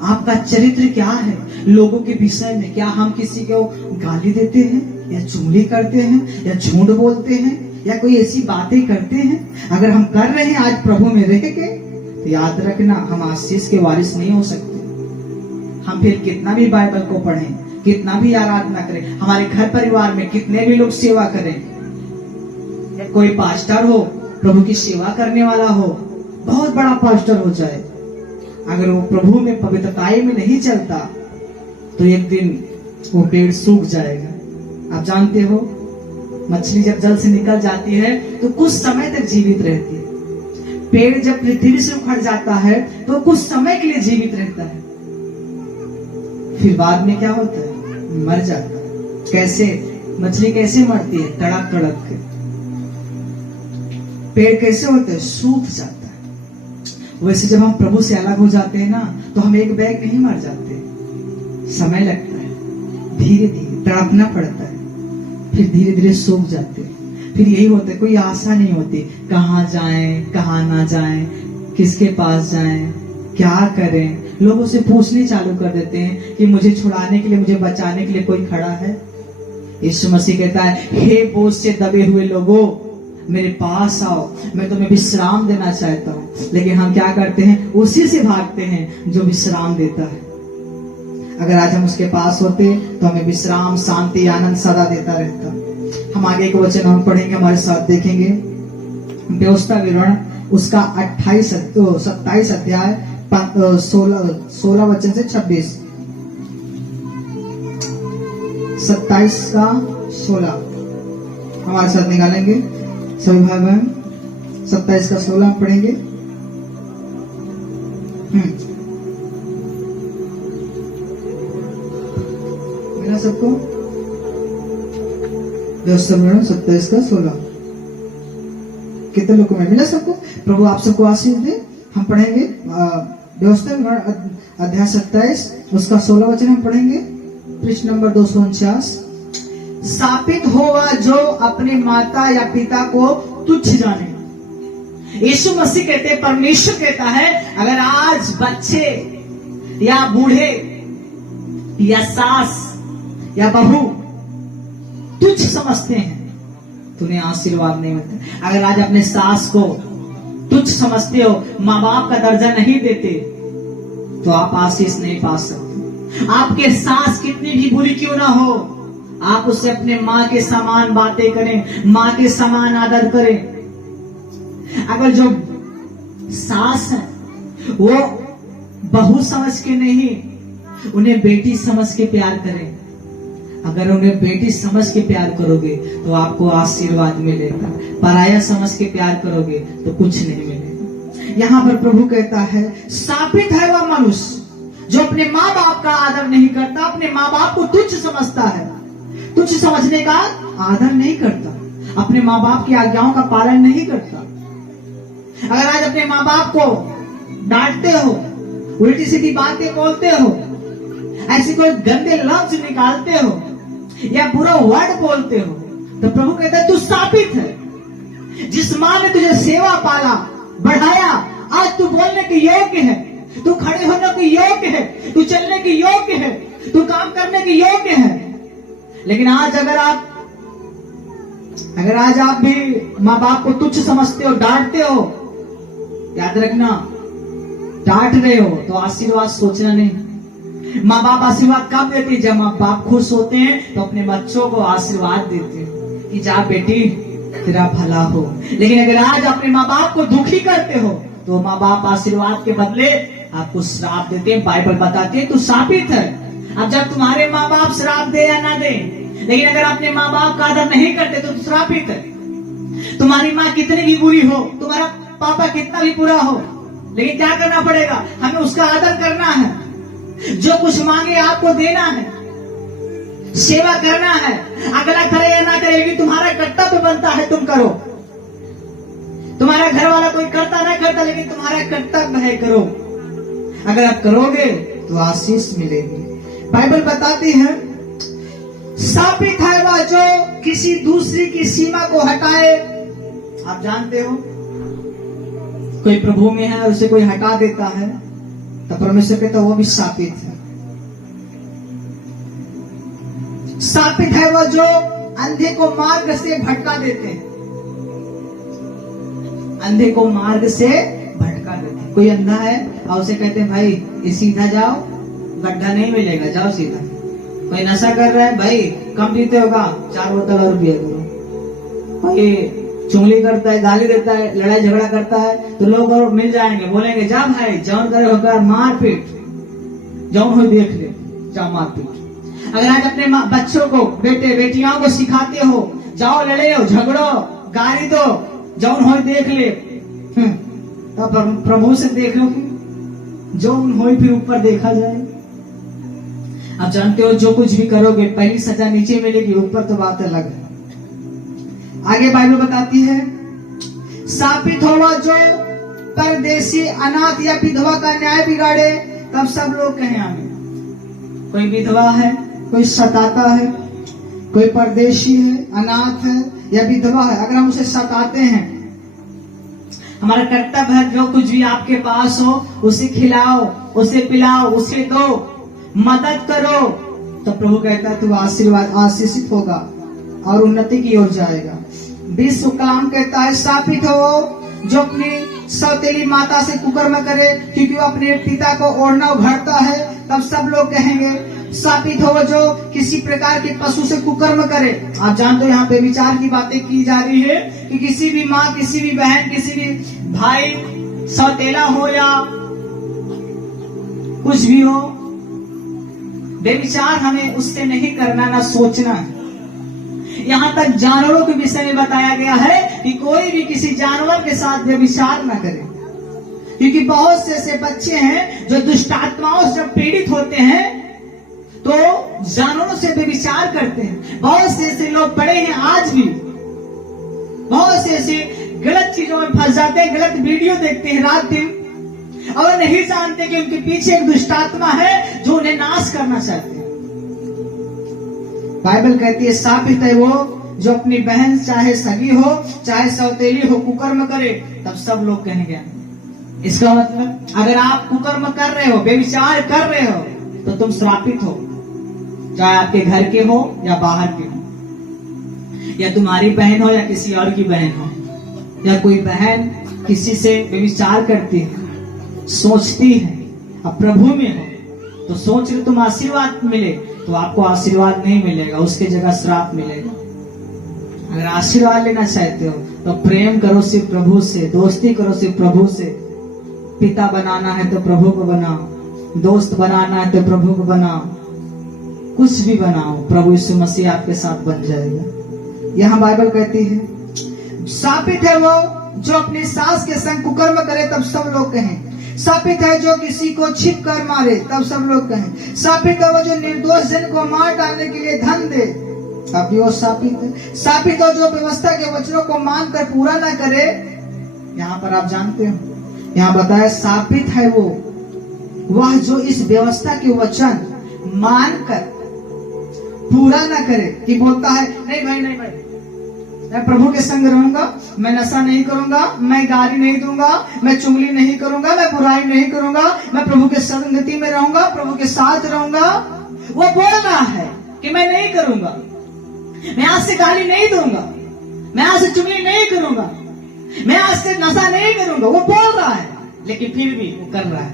आपका चरित्र क्या है लोगों के विषय में? क्या हम किसी को गाली देते हैं या चुगली करते हैं या झूठ बोलते हैं या कोई ऐसी बातें करते हैं? अगर हम कर रहे हैं आज प्रभु में रह के, तो याद रखना हम आशीष के वारिस नहीं हो सकते। हम फिर कितना भी बाइबल को पढ़ें, कितना भी आराधना करें, हमारे घर परिवार में कितने भी लोग सेवा करें, कोई पास्टर हो, प्रभु की सेवा करने वाला हो, बहुत बड़ा पास्टर हो जाए, अगर वो प्रभु में पवित्रताई में नहीं चलता तो एक दिन वो पेड़ सूख जाएगा। आप जानते हो मछली जब जल से निकल जाती है तो कुछ समय तक जीवित रहती है। पेड़ जब पृथ्वी से उखड़ जाता है तो कुछ समय के लिए जीवित रहता है, फिर बाद में क्या होता है, मर जाता है। कैसे मछली कैसे मरती है, तड़प तड़प के। पेड़ कैसे होते हैं, सूख जाता है। वैसे जब हम प्रभु से अलग हो जाते हैं ना तो हम एक बैग नहीं मर जाते, समय लगता है, धीरे धीरे तड़पना पड़ता है, फिर धीरे धीरे सूख जाते हैं। फिर यही होता है, कोई आशा नहीं होती, कहाँ जाएं कहाँ ना जाएं, किसके पास जाएं, क्या करें। लोगों से पूछने चालू कर देते हैं कि मुझे छुड़ाने के लिए, मुझे बचाने के लिए कोई खड़ा है। यीशु मसीह कहता है, हे बोझ से दबे हुए लोगों, मेरे पास आओ, मैं तुम्हें विश्राम देना चाहता हूँ। लेकिन हम क्या करते हैं, उसी से भागते हैं जो विश्राम देता है। अगर आज हम उसके पास होते तो हमें विश्राम, शांति, आनंद सदा देता रहता। हम आगे के वचन हम पढ़ेंगे, हमारे साथ देखेंगे। व्यवस्था विवरण उसका 27 अध्याय 16 वचन से 26, 27 का 16 हमारे साथ निकालेंगे सभी भाई बहन। 27 का 16 पढ़ेंगे। मिला सबको? व्यवस्था विवरण 27 का 16 कितने लोगों में मिला सबको? प्रभु आप सबको आशीष दे। हम पढ़ेंगे व्यवस्था विवरण अध्याय 27 उसका 16 वचन हम पढ़ेंगे, पृष्ठ नंबर 249। सापित होगा जो अपने माता या पिता को तुच्छ जाने। यीशु मसीह कहते हैं, परमेश्वर कहता है, अगर आज बच्चे या बूढ़े या सास या बहू तुच्छ समझते हैं तो उन्हें आशीर्वाद नहीं मिलता। अगर आज अपने सास को तुच्छ समझते हो, माँ बाप का दर्जा नहीं देते, तो आप आशीष नहीं पा सकते। आपके सास कितनी भी बुरी क्यों ना हो, आप उससे अपने माँ के समान बातें करें, माँ के समान आदर करें। अगर जो सास है वो बहू समझ के नहीं, उन्हें बेटी समझ के प्यार करें। अगर उन्हें बेटी समझ के प्यार करोगे तो आपको आशीर्वाद मिलेगा, पराया समझ के प्यार करोगे तो कुछ नहीं मिलेगा। यहाँ पर प्रभु कहता है, शापित है वह मनुष्य जो अपने माँ बाप का आदर नहीं करता, अपने माँ बाप को तुच्छ समझता है। तुच्छ समझने का आदर नहीं करता, अपने माँ बाप की आज्ञाओं का पालन नहीं करता। अगर आज अपने माँ बाप को डांटते हो, उल्टी सीधी बातें बोलते हो, ऐसे कोई गंदे लफ्ज निकालते हो या बुरा वर्ड बोलते हो, तो प्रभु कहता है तू शापित है। जिस माँ ने तुझे सेवा पाला, बढ़ाया, आज तू बोलने के योग्य है, तू खड़े होने के योग्य है, तू चलने के योग्य है, तू काम करने के योग्य है। लेकिन आज अगर आज आप भी माँ बाप को तुच्छ समझते हो, डांटते हो, याद रखना, डांट रहे हो तो आशीर्वाद सोचना नहीं। माँ बाप आशीर्वाद कब देते हैं? जब माँ बाप खुश होते हैं तो अपने बच्चों को आशीर्वाद देते हैं कि जा बेटी तेरा भला हो। लेकिन अगर आज अपने माँ बाप को दुखी करते हो तो माँ बाप आशीर्वाद के बदले आपको श्राप देते हैं। बाइबल बताते हैं तू शापित है। अब जब तुम्हारे माँ बाप श्राप दे या ना दे, लेकिन अगर अपने माँ बाप का आदर नहीं करते तो श्रापित है। तुम्हारी माँ कितनी भी बुरी हो, तुम्हारा पापा कितना भी बुरा हो, लेकिन क्या करना पड़ेगा? हमें उसका आदर करना है। जो कुछ मांगे आपको देना है, सेवा करना है। अगला करे या ना करे, लेकिन तुम्हारा कर्तव्य बनता है, तुम करो। तुम्हारा घर वाला कोई करता ना करता, लेकिन तुम्हारा कर्तव्य है, करो। अगर आप करोगे तो आशीष मिलेगी। बाइबल बताती है, शापित है वह जो किसी दूसरी की सीमा को हटाए। आप जानते हो, कोई प्रभु में है और उसे कोई हटा देता है तो परमेश्वर कहता वो भी शापित है। शापित है वह जो अंधे को मार्ग से भटका देते हैं। अंधे को मार्ग से भटका देते हैं। कोई अंधा है और उसे कहते हैं भाई ये सीधा जाओ, गड्ढा नहीं मिलेगा, जाओ सीधा। कोई नशा कर रहा है, भाई कम पीते होगा, 4 बोतल और पिया करो। कोई चुगली करता है, गाली देता है, लड़ाई झगड़ा करता है, तो लोग और मिल जाएंगे, बोलेंगे जा भाई जौन करे होकर मार पीट, जौन हो देख ले, जाओ मार पीट। अगर आज अपने बच्चों को, बेटे बेटियों को सिखाते हो, जाओ लड़े हो, झगड़ो, गाली दो, जौन हो देख ले, तो प्रभु से देख लो कि जो हो फिर ऊपर देखा जाए। आप जानते हो जो कुछ भी करोगे पहली सजा नीचे मिलेगी, ऊपर तो बात अलग है। आगे बाइबल बताती है, शापित होगा जो परदेशी, अनाथ या विधवा का न्याय बिगाड़े, तब सब लोग कहें आमीन। कोई विधवा है, कोई सताता है, कोई परदेशी है, अनाथ है या विधवा है, अगर हम उसे सताते हैं, हमारा कर्तव्य है जो कुछ भी आपके पास हो उसे खिलाओ, उसे पिलाओ, उसे दो, मदद करो, तो प्रभु कहता है तू आशीर्वाद आशीषित होगा और उन्नति की ओर जाएगा। विश्व कलाम कहता है, शापित हो जो अपनी सौतेली माता से कुकर्म करे, क्योंकि वो अपने पिता को ओढ़ना उघाड़ता है, तब सब लोग कहेंगे। शापित हो जो किसी प्रकार के पशु से कुकर्म करे। आप जानते हो यहाँ पे विचार की बातें की जा रही है कि किसी भी माँ, किसी भी बहन, किसी भी भाई, सौतेला हो या कुछ भी हो, बेविचार हमें उससे नहीं करना, ना सोचना है। यहाँ तक जानवरों के विषय में बताया गया है कि कोई भी किसी जानवर के साथ बेविचार न करे, क्योंकि बहुत से ऐसे बच्चे हैं जो दुष्ट आत्माओं से जब पीड़ित होते हैं तो जानवरों से बेविचार करते हैं। बहुत से ऐसे लोग पड़े हैं आज भी, बहुत से ऐसे गलत चीजों में फंस जाते हैं, गलत वीडियो देखते हैं रात दिन, और नहीं जानते कि उनके पीछे एक दुष्ट आत्मा है जो उन्हें नाश करना चाहते हैं। बाइबल कहती है, शापित है वो जो अपनी बहन चाहे सगी हो चाहे सौतेली हो कुकर्म करे, तब सब लोग कहेंगे। इसका मतलब अगर आप कुकर्म कर रहे हो, बेविचार कर रहे हो, तो तुम श्रापित हो, चाहे आपके घर के हो या बाहर के हो, या तुम्हारी बहन हो या किसी और की बहन हो, या कोई बहन किसी से बेविचार करती है, सोचती है, अब प्रभु में हो तो सोच रहे तुम आशीर्वाद मिले, तो आपको आशीर्वाद नहीं मिलेगा, उसके जगह श्राप मिलेगा। अगर आशीर्वाद लेना चाहते हो तो प्रेम करो सिर्फ प्रभु से, दोस्ती करो सिर्फ प्रभु से। पिता बनाना है तो प्रभु को बनाओ, दोस्त बनाना है तो प्रभु को बनाओ, कुछ भी बनाओ, प्रभु यीशु मसीह आपके साथ बन जाएगा। यहाँ बाइबल कहती है, शापित है वो जो अपनी सास के संग कुकर्म करे, तब सब लोग कहें। शापित है जो किसी को छिप कर मारे, तब सब लोग कहें। शापित है वो जो निर्दोष जन को मार डालने के लिए धन दे, तब वो शापित है। शापित है जो व्यवस्था के वचनों को मानकर पूरा न करे। यहाँ पर आप जानते हो, यहाँ बताया शापित है वो वह जो इस व्यवस्था के वचन मानकर पूरा न करे, कि बोलता है नहीं भाई, नहीं भाई, मैं प्रभु के संग रहूंगा, मैं नशा नहीं करूंगा, मैं गाली नहीं दूंगा, मैं चुगली नहीं करूंगा, मैं बुराई नहीं करूंगा, मैं प्रभु के संगति में रहूंगा, प्रभु के साथ रहूंगा। वो बोल रहा है कि मैं नहीं करूंगा, मैं आज से गाली नहीं दूंगा, मैं आज से चुगली नहीं करूंगा, मैं आज से नशा नहीं करूंगा। वो बोल रहा है, लेकिन फिर भी वो कर रहा है,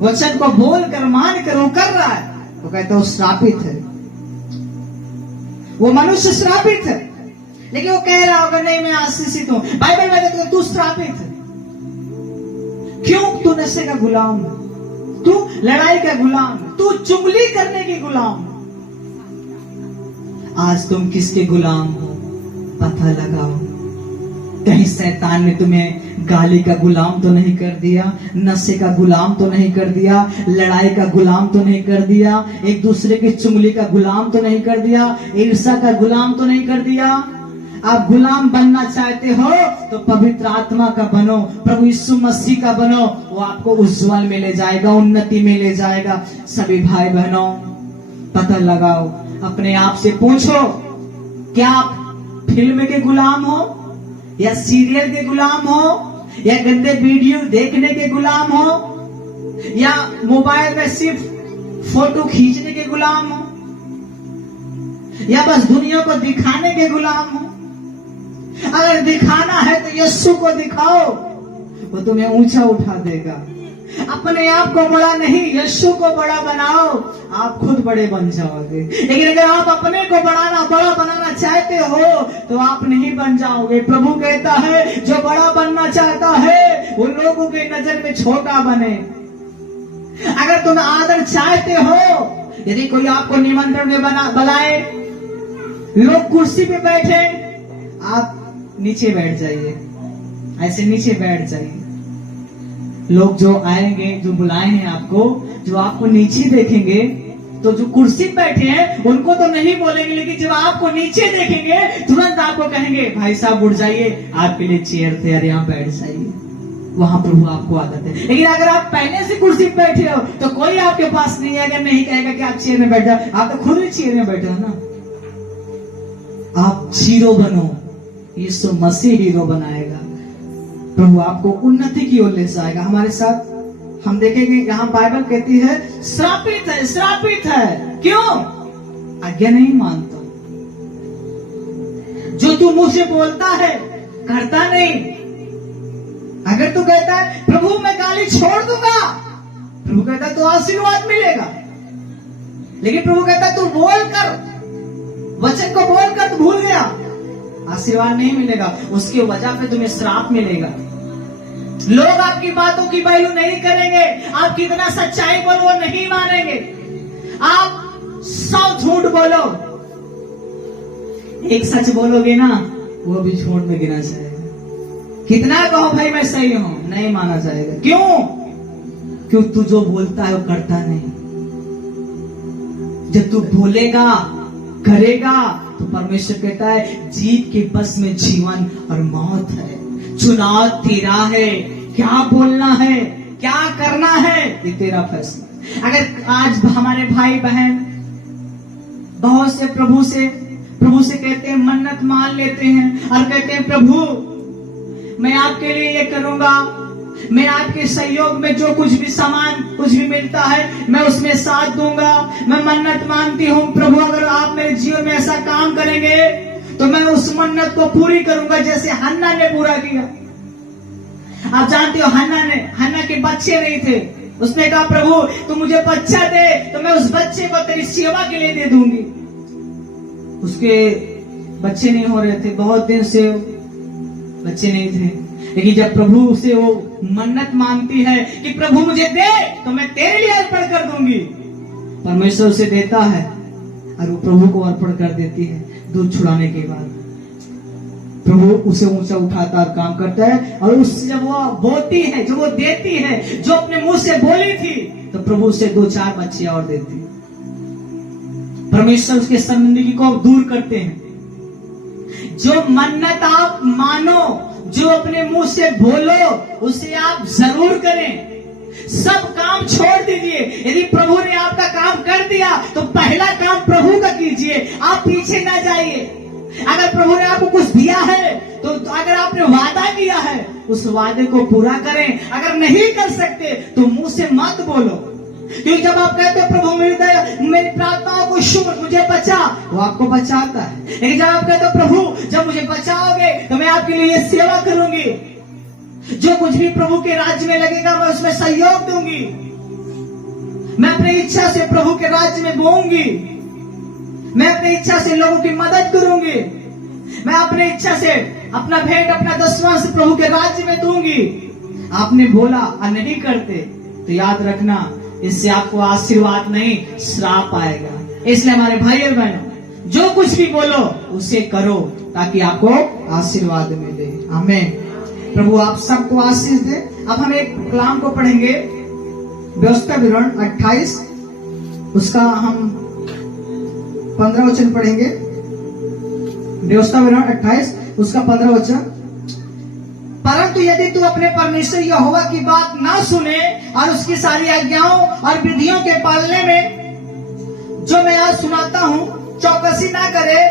वचन को बोल कर मान कर वो कर रहा है, तो कहते वो श्रापित है, वो मनुष्य श्रापित है। लेकिन वो कह रहा होगा नहीं मैं आशीषित हूं। बाइबल में कहते तू श्रापित है। क्यों? तू नशे का गुलाम है, तू लड़ाई का गुलाम है, तू चुगली करने की गुलाम है। आज तुम किसके गुलाम हो पता लगाओ। कहीं शैतान ने तुम्हें गाली का गुलाम तो नहीं कर दिया, नशे का गुलाम तो नहीं कर दिया, लड़ाई का गुलाम तो नहीं कर दिया, एक दूसरे की चुगली का गुलाम तो नहीं कर दिया, ईर्ष्या का गुलाम तो नहीं कर दिया। आप गुलाम बनना चाहते हो तो पवित्र आत्मा का बनो, प्रभु यीशु मसीह का बनो, वो आपको उज्जवल में ले जाएगा, उन्नति में ले जाएगा। सभी भाई बहनों पता लगाओ, अपने आप से पूछो, क्या आप फिल्म के गुलाम हो या सीरियल के गुलाम हो या गंदे वीडियो देखने के गुलाम हो या मोबाइल में सिर्फ फोटो खींचने के गुलाम हो या बस दुनिया को दिखाने के गुलाम हो? अगर दिखाना है तो यीशु को दिखाओ, वो तुम्हें ऊंचा उठा देगा। अपने आप को बड़ा नहीं, यीशु को बड़ा बनाओ, आप खुद बड़े बन जाओगे। लेकिन अगर आप अपने को बड़ा बनाना चाहते हो तो आप नहीं बन जाओगे। प्रभु कहता है जो बड़ा बनना चाहता है वो लोगों की नजर में छोटा बने। अगर तुम आदर चाहते हो, यदि कोई आपको निमंत्रण में बुलाए, लोग कुर्सी पे बैठे, आप नीचे बैठ जाइए, ऐसे नीचे बैठ जाइए। लोग जो आएंगे, जो बुलाए हैं आपको, जो आपको नीचे देखेंगे, तो जो कुर्सी पे बैठे हैं उनको तो नहीं बोलेंगे, लेकिन जब आपको नीचे देखेंगे तुरंत आपको कहेंगे भाई साहब उठ जाइए, आपके लिए चेयर थे, अरे यहाँ बैठ जाइए। वहां प्रभु आपको आदत है। लेकिन अगर आप पहले से कुर्सी पे बैठे हो तो कोई आपके पास नहीं है, अगर नहीं कहेगा कि आप चेयर में बैठ जाओ, आप तो खुद ही चेयर में बैठे हो ना। आप हीरो बनो, यीशु मसीह हीरो बनाएगा। प्रभु आपको उन्नति की ओर ले जाएगा। हमारे साथ हम देखेंगे, यहाँ बाइबल कहती है श्रापित है, श्रापित है। क्यों? आज्ञा नहीं मानता। जो तू मुंह से बोलता है करता नहीं। अगर तू कहता है प्रभु मैं गाली छोड़ दूंगा, प्रभु कहता है तो आशीर्वाद मिलेगा। लेकिन प्रभु कहता है तू बोल कर, वचन को बोल कर, तू भूल गया, आशीर्वाद नहीं मिलेगा, उसकी वजह पे तुम्हें श्राप मिलेगा। लोग आपकी बातों की वैल्यू नहीं करेंगे, आप कितना सच्चाई बोलो वो नहीं मानेंगे। आप 100 झूठ बोलो, एक सच बोलोगे ना, वो भी झूठ में गिना जाएगा। कितना कहो भाई मैं सही हूं, नहीं माना जाएगा। क्यों तू जो बोलता है वो करता नहीं। जब तू बोलेगा, करेगा, तो परमेश्वर कहता है जीव के बस में जीवन और मौत है। चुनाव तेरा है, क्या बोलना है, क्या करना है, ये तेरा फैसला। अगर आज हमारे भाई बहन बहुत से प्रभु से कहते हैं, मन्नत मान लेते हैं और कहते हैं प्रभु मैं आपके लिए ये करूंगा, मैं आपके सहयोग में जो कुछ भी सामान कुछ भी मिलता है मैं उसमें साथ दूंगा, मैं मन्नत मानती हूँ प्रभु अगर आप मेरे जीवन में ऐसा काम करेंगे तो मैं उस मन्नत को पूरी करूंगा, जैसे हन्ना ने पूरा किया। आप जानते हो हन्ना के बच्चे नहीं थे, उसने कहा प्रभु तू मुझे बच्चा दे तो मैं उस बच्चे को तेरी सेवा के लिए दे दूंगी। उसके बच्चे नहीं हो रहे थे, बहुत दिन से बच्चे नहीं थे। लेकिन जब प्रभु से वो मन्नत मांगती है कि प्रभु मुझे दे तो मैं तेरे लिए अर्पण कर दूंगी, परमेश्वर उसे देता है और वो प्रभु को अर्पण कर देती है। दूध छुड़ाने के बाद प्रभु उसे ऊंचा उठाता और काम करता है, और उससे जब वो बोती है, जो वो देती है, जो अपने मुंह से बोली थी, तो प्रभु उसे 2-4 बच्चे और देती। परमेश्वर उसके शर्मिंदगी को दूर करते हैं। जो मन्नत आप मानो, जो अपने मुंह से बोलो, उसे आप जरूर करें। सब काम छोड़ दीजिए। यदि प्रभु ने आपका काम कर दिया तो पहला काम प्रभु का कीजिए, आप पीछे ना जाइए। अगर प्रभु ने आपको कुछ दिया है तो अगर आपने वादा किया है उस वादे को पूरा करें। अगर नहीं कर सकते तो मुंह से मत बोलो, क्योंकि जब आप कहते हो प्रभु मेरी प्रार्थनाओं को सुन, मुझे बचा, वो आपको बचाता है। लेकिन जब आप कहते हो प्रभु जब मुझे बचाओगे तो मैं आपके लिए ये सेवा करूंगी, जो कुछ भी प्रभु के राज्य में लगेगा मैं उसमें सहयोग दूंगी, मैं अपनी इच्छा से प्रभु के राज्य में बोऊंगी, मैं अपनी इच्छा से लोगों की मदद करूंगी, मैं अपनी इच्छा से अपना भेंट अपना दसवांश प्रभु के राज्य में दूंगी। आपने बोला और नहीं करते तो याद रखना, इससे आपको आशीर्वाद नहीं श्राप आएगा। इसलिए हमारे भाई और बहनों, जो कुछ भी बोलो उसे करो ताकि आपको आशीर्वाद मिले। आमीन। प्रभु आप सबको आशीष दे। अब हम एक कलाम को पढ़ेंगे, व्यवस्था विवरण 28, उसका हम 15 वचन पढ़ेंगे। व्यवस्था विवरण 28 उसका 15 वचन। परंतु यदि तू अपने परमेश्वर यहोवा की बात ना सुने और उसकी सारी आज्ञाओं और विधियों के पालने में जो मैं आज सुनाता हूँ चौकसी ना करे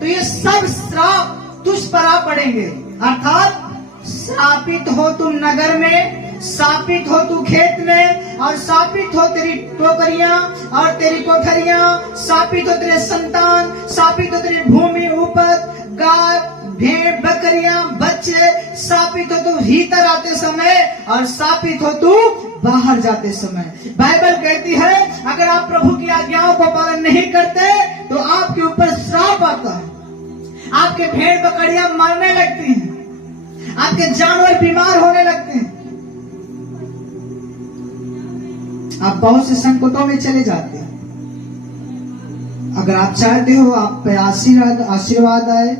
तो ये सब श्राप तुझ पर आ पड़ेंगे। अर्थात शापित हो तुम नगर में, शापित हो तू खेत में, और शापित हो तेरी टोकरियां और तेरी कोठरियां, शापित हो तेरे संतान, शापित हो तेरी भूमि उपज, गाय भेड़ बकरियां बच्चे, शापित हो तू भीतर आते समय और शापित हो तू बाहर जाते समय। बाइबल कहती है अगर आप प्रभु की आज्ञाओं को पालन नहीं करते तो आपके ऊपर श्राप आता है, आपके भेड़ बकरियां मरने लगती हैं, आपके जानवर बीमार होने लगते हैं, आप बहुत से संकटों में चले जाते हैं। अगर आप चाहते हो आप पे आशीर्वाद आए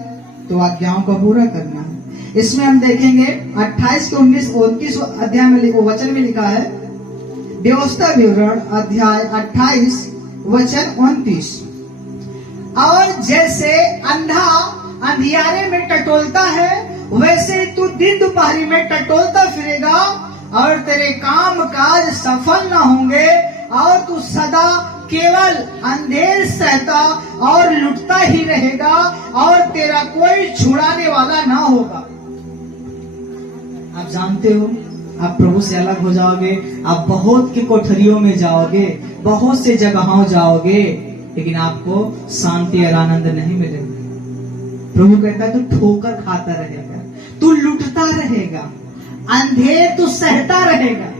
तो आज्ञाओं को पूरा करना है। इसमें हम देखेंगे 28 के 29 अध्याय में वचन में लिखा है, व्यवस्था विवरण अध्याय 28 वचन 29, और जैसे अंधा अंधियारे में टटोलता है वैसे तू दिन दोपहरी में टटोलता फिरेगा और तेरे काम काज सफल न होंगे और तू सदा केवल अंधेर सहता और लुटता ही रहेगा और तेरा कोई छुड़ाने वाला ना होगा। आप जानते हो आप प्रभु से अलग हो जाओगे, आप बहुत की कोठरियों में जाओगे, बहुत से जगहों जाओगे, लेकिन आपको शांति और आनंद नहीं मिलेगा। प्रभु कहता है तू ठोकर खाता रहेगा, तू लुटता रहेगा, अंधेर तू सहता रहेगा।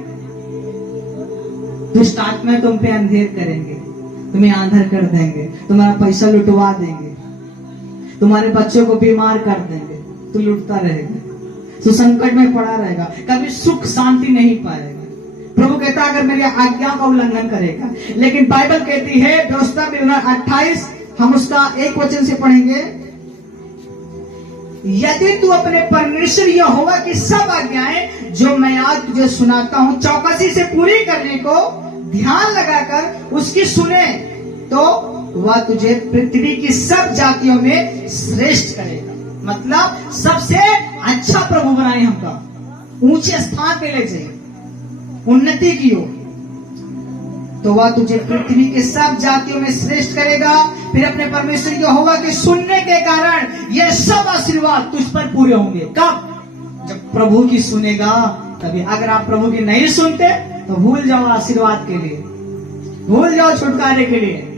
दुष्ट आत्मा तुम पे अंधेर करेंगे, तुम्हें आंधर कर देंगे, तुम्हारा पैसा लुटवा देंगे, तुम्हारे बच्चों को बीमार कर देंगे, तू लुटता रहेगा, तू संकट में पड़ा रहेगा, कभी सुख शांति नहीं पाएगा। प्रभु कहता है अगर मेरी आज्ञा का उल्लंघन करेगा। लेकिन बाइबल कहती है व्यवस्था विवरण 28, हम उसका एक वचन से पढ़ेंगे, यदि तू अपने परमेश्वर यहोवा की सब आज्ञाएं जो मैं आज तुझे सुनाता हूं चौकसी से पूरी करने को ध्यान लगाकर उसकी सुने तो वह तुझे पृथ्वी की सब जातियों में श्रेष्ठ करेगा। मतलब सबसे अच्छा प्रभु बनाए हमका, ऊंचे स्थान पे ले जाए, उन्नति की ओर, तो वह तुझे पृथ्वी के सब जातियों में श्रेष्ठ करेगा। फिर अपने परमेश्वर यहोवा के सुनने के कारण ये सब आशीर्वाद तुझ पर पूरे होंगे। कब? जब प्रभु की सुनेगा तभी। अगर आप प्रभु की नहीं सुनते तो भूल जाओ आशीर्वाद के लिए, भूल जाओ छुटकारे के लिए।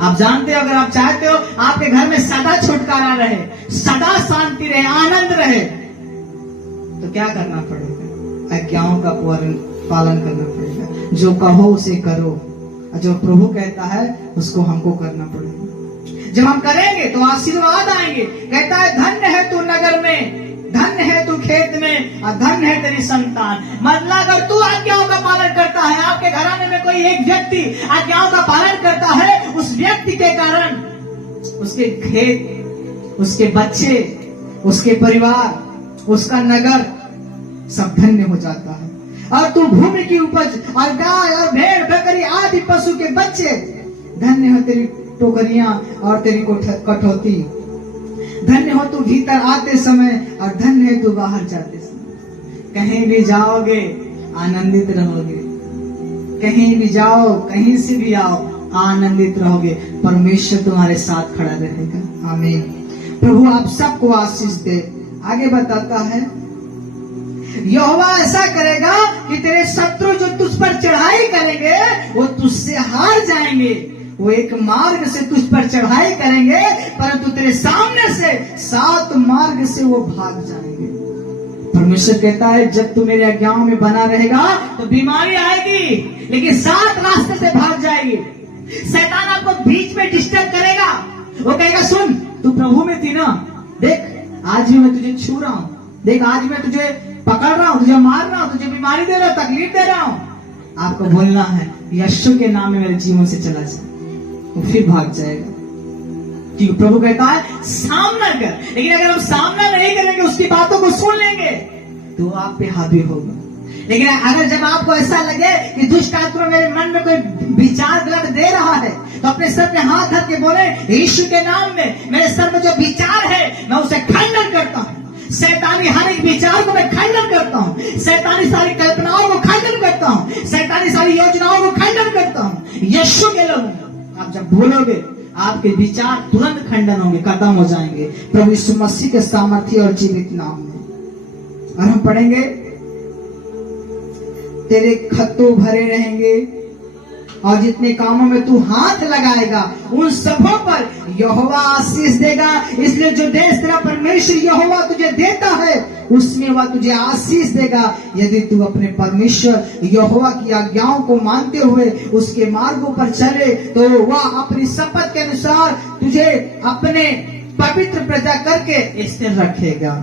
आप जानते हो अगर आप चाहते हो आपके घर में सदा छुटकारा रहे, सदा शांति रहे, आनंद रहे, तो क्या करना पड़ेगा? आज्ञाओं का पालन करना पड़ेगा। जो कहो उसे करो, जो प्रभु कहता है उसको हमको करना पड़ेगा। जब हम करेंगे तो आशीर्वाद आएंगे। कहता है धन्य है तू नगर में, धन्य है तू खेत में, और धन्य है तेरी संतान। मतलब अगर तू आज्ञाओं का पालन करता है, आपके घराने में कोई एक व्यक्ति आज्ञाओं का पालन करता है, उस व्यक्ति के कारण उसके खेत, उसके बच्चे, उसके परिवार, उसका नगर सब धन्य हो जाता है। और तू भूमि की उपज और गाय और भेड़ बकरी आदि पशु के बच्चे, धन्य हो तेरी टोकरियां और तेरी कठौती। धन्य हो तू भीतर आते समय और धन्य है तू बाहर जाते समय। कहीं भी जाओगे आनंदित रहोगे, कहीं भी जाओ, कहीं से भी आओ आनंदित रहोगे। परमेश्वर तुम्हारे साथ खड़ा रहेगा। आमीन। प्रभु आप सबको आशीष दे। आगे बताता है यहोवा ऐसा करेगा कि तेरे शत्रु जो तुझ पर चढ़ाई करेंगे वो तुझसे हार जाएंगे। वो एक मार्ग से तुझ पर चढ़ाई करेंगे परंतु तेरे सामने से 7 मार्ग से वो भाग जाएंगे। परमेश्वर कहता है जब तू मेरे आज्ञाओं में बना रहेगा तो बीमारी आएगी लेकिन 7 रास्ते से भाग जाएगी। शैतान आपको बीच में डिस्टर्ब करेगा। वो कहेगा सुन तू प्रभु में थी ना, देख आज भी मैं तुझे छू रहा हूँ, देख आज मैं तुझे पकड़ रहा हूँ, तुझे मार रहा हूँ, तुझे बीमारी दे रहा हूँ, तकलीफ दे रहा हूँ। आपको बोलना है यीशु के नाम में मेरे जीवन से चला जाए, वो फिर भाग जाएगा। क्योंकि प्रभु कहता है सामना कर। लेकिन अगर हम सामना नहीं करेंगे, उसकी बातों को सुन लेंगे तो आप पे हावी होगा। लेकिन अगर जब आपको ऐसा लगे कि दुष्ट आत्मा मेरे मन में कोई विचार गलत दे रहा है तो अपने सर पे हाथ रख के बोले यीशु के नाम में मेरे सर में जो विचार है मैं उसे खंडन करता हूँ। शैतानी हर एक विचार को मैं खंडन करता हूँ, शैतानी सारी कल्पनाओं को खंडन करता हूँ, शैतानी सारी योजनाओं को खंडन करता हूँ। यीशु के लोग आप जब बोलोगे आपके विचार तुरंत खंडन होंगे, खत्म हो जाएंगे प्रभु यीशु मसीह के सामर्थ्य और जीवित नाम में। और हम पढ़ेंगे तेरे खत्तों भरे रहेंगे और जितने कामों में तू हाथ लगाएगा उन सबों पर यहोवा आशीष देगा। इसलिए जो देश तेरा परमेश्वर यहोवा तुझे देता है उसमें वह तुझे आशीष देगा यदि तू अपने परमेश्वर यहोवा की आज्ञाओं को मानते हुए उसके मार्गों पर चले, तो वह अपनी शपथ के अनुसार तुझे अपने पवित्र प्रजा करके स्थिर रखेगा।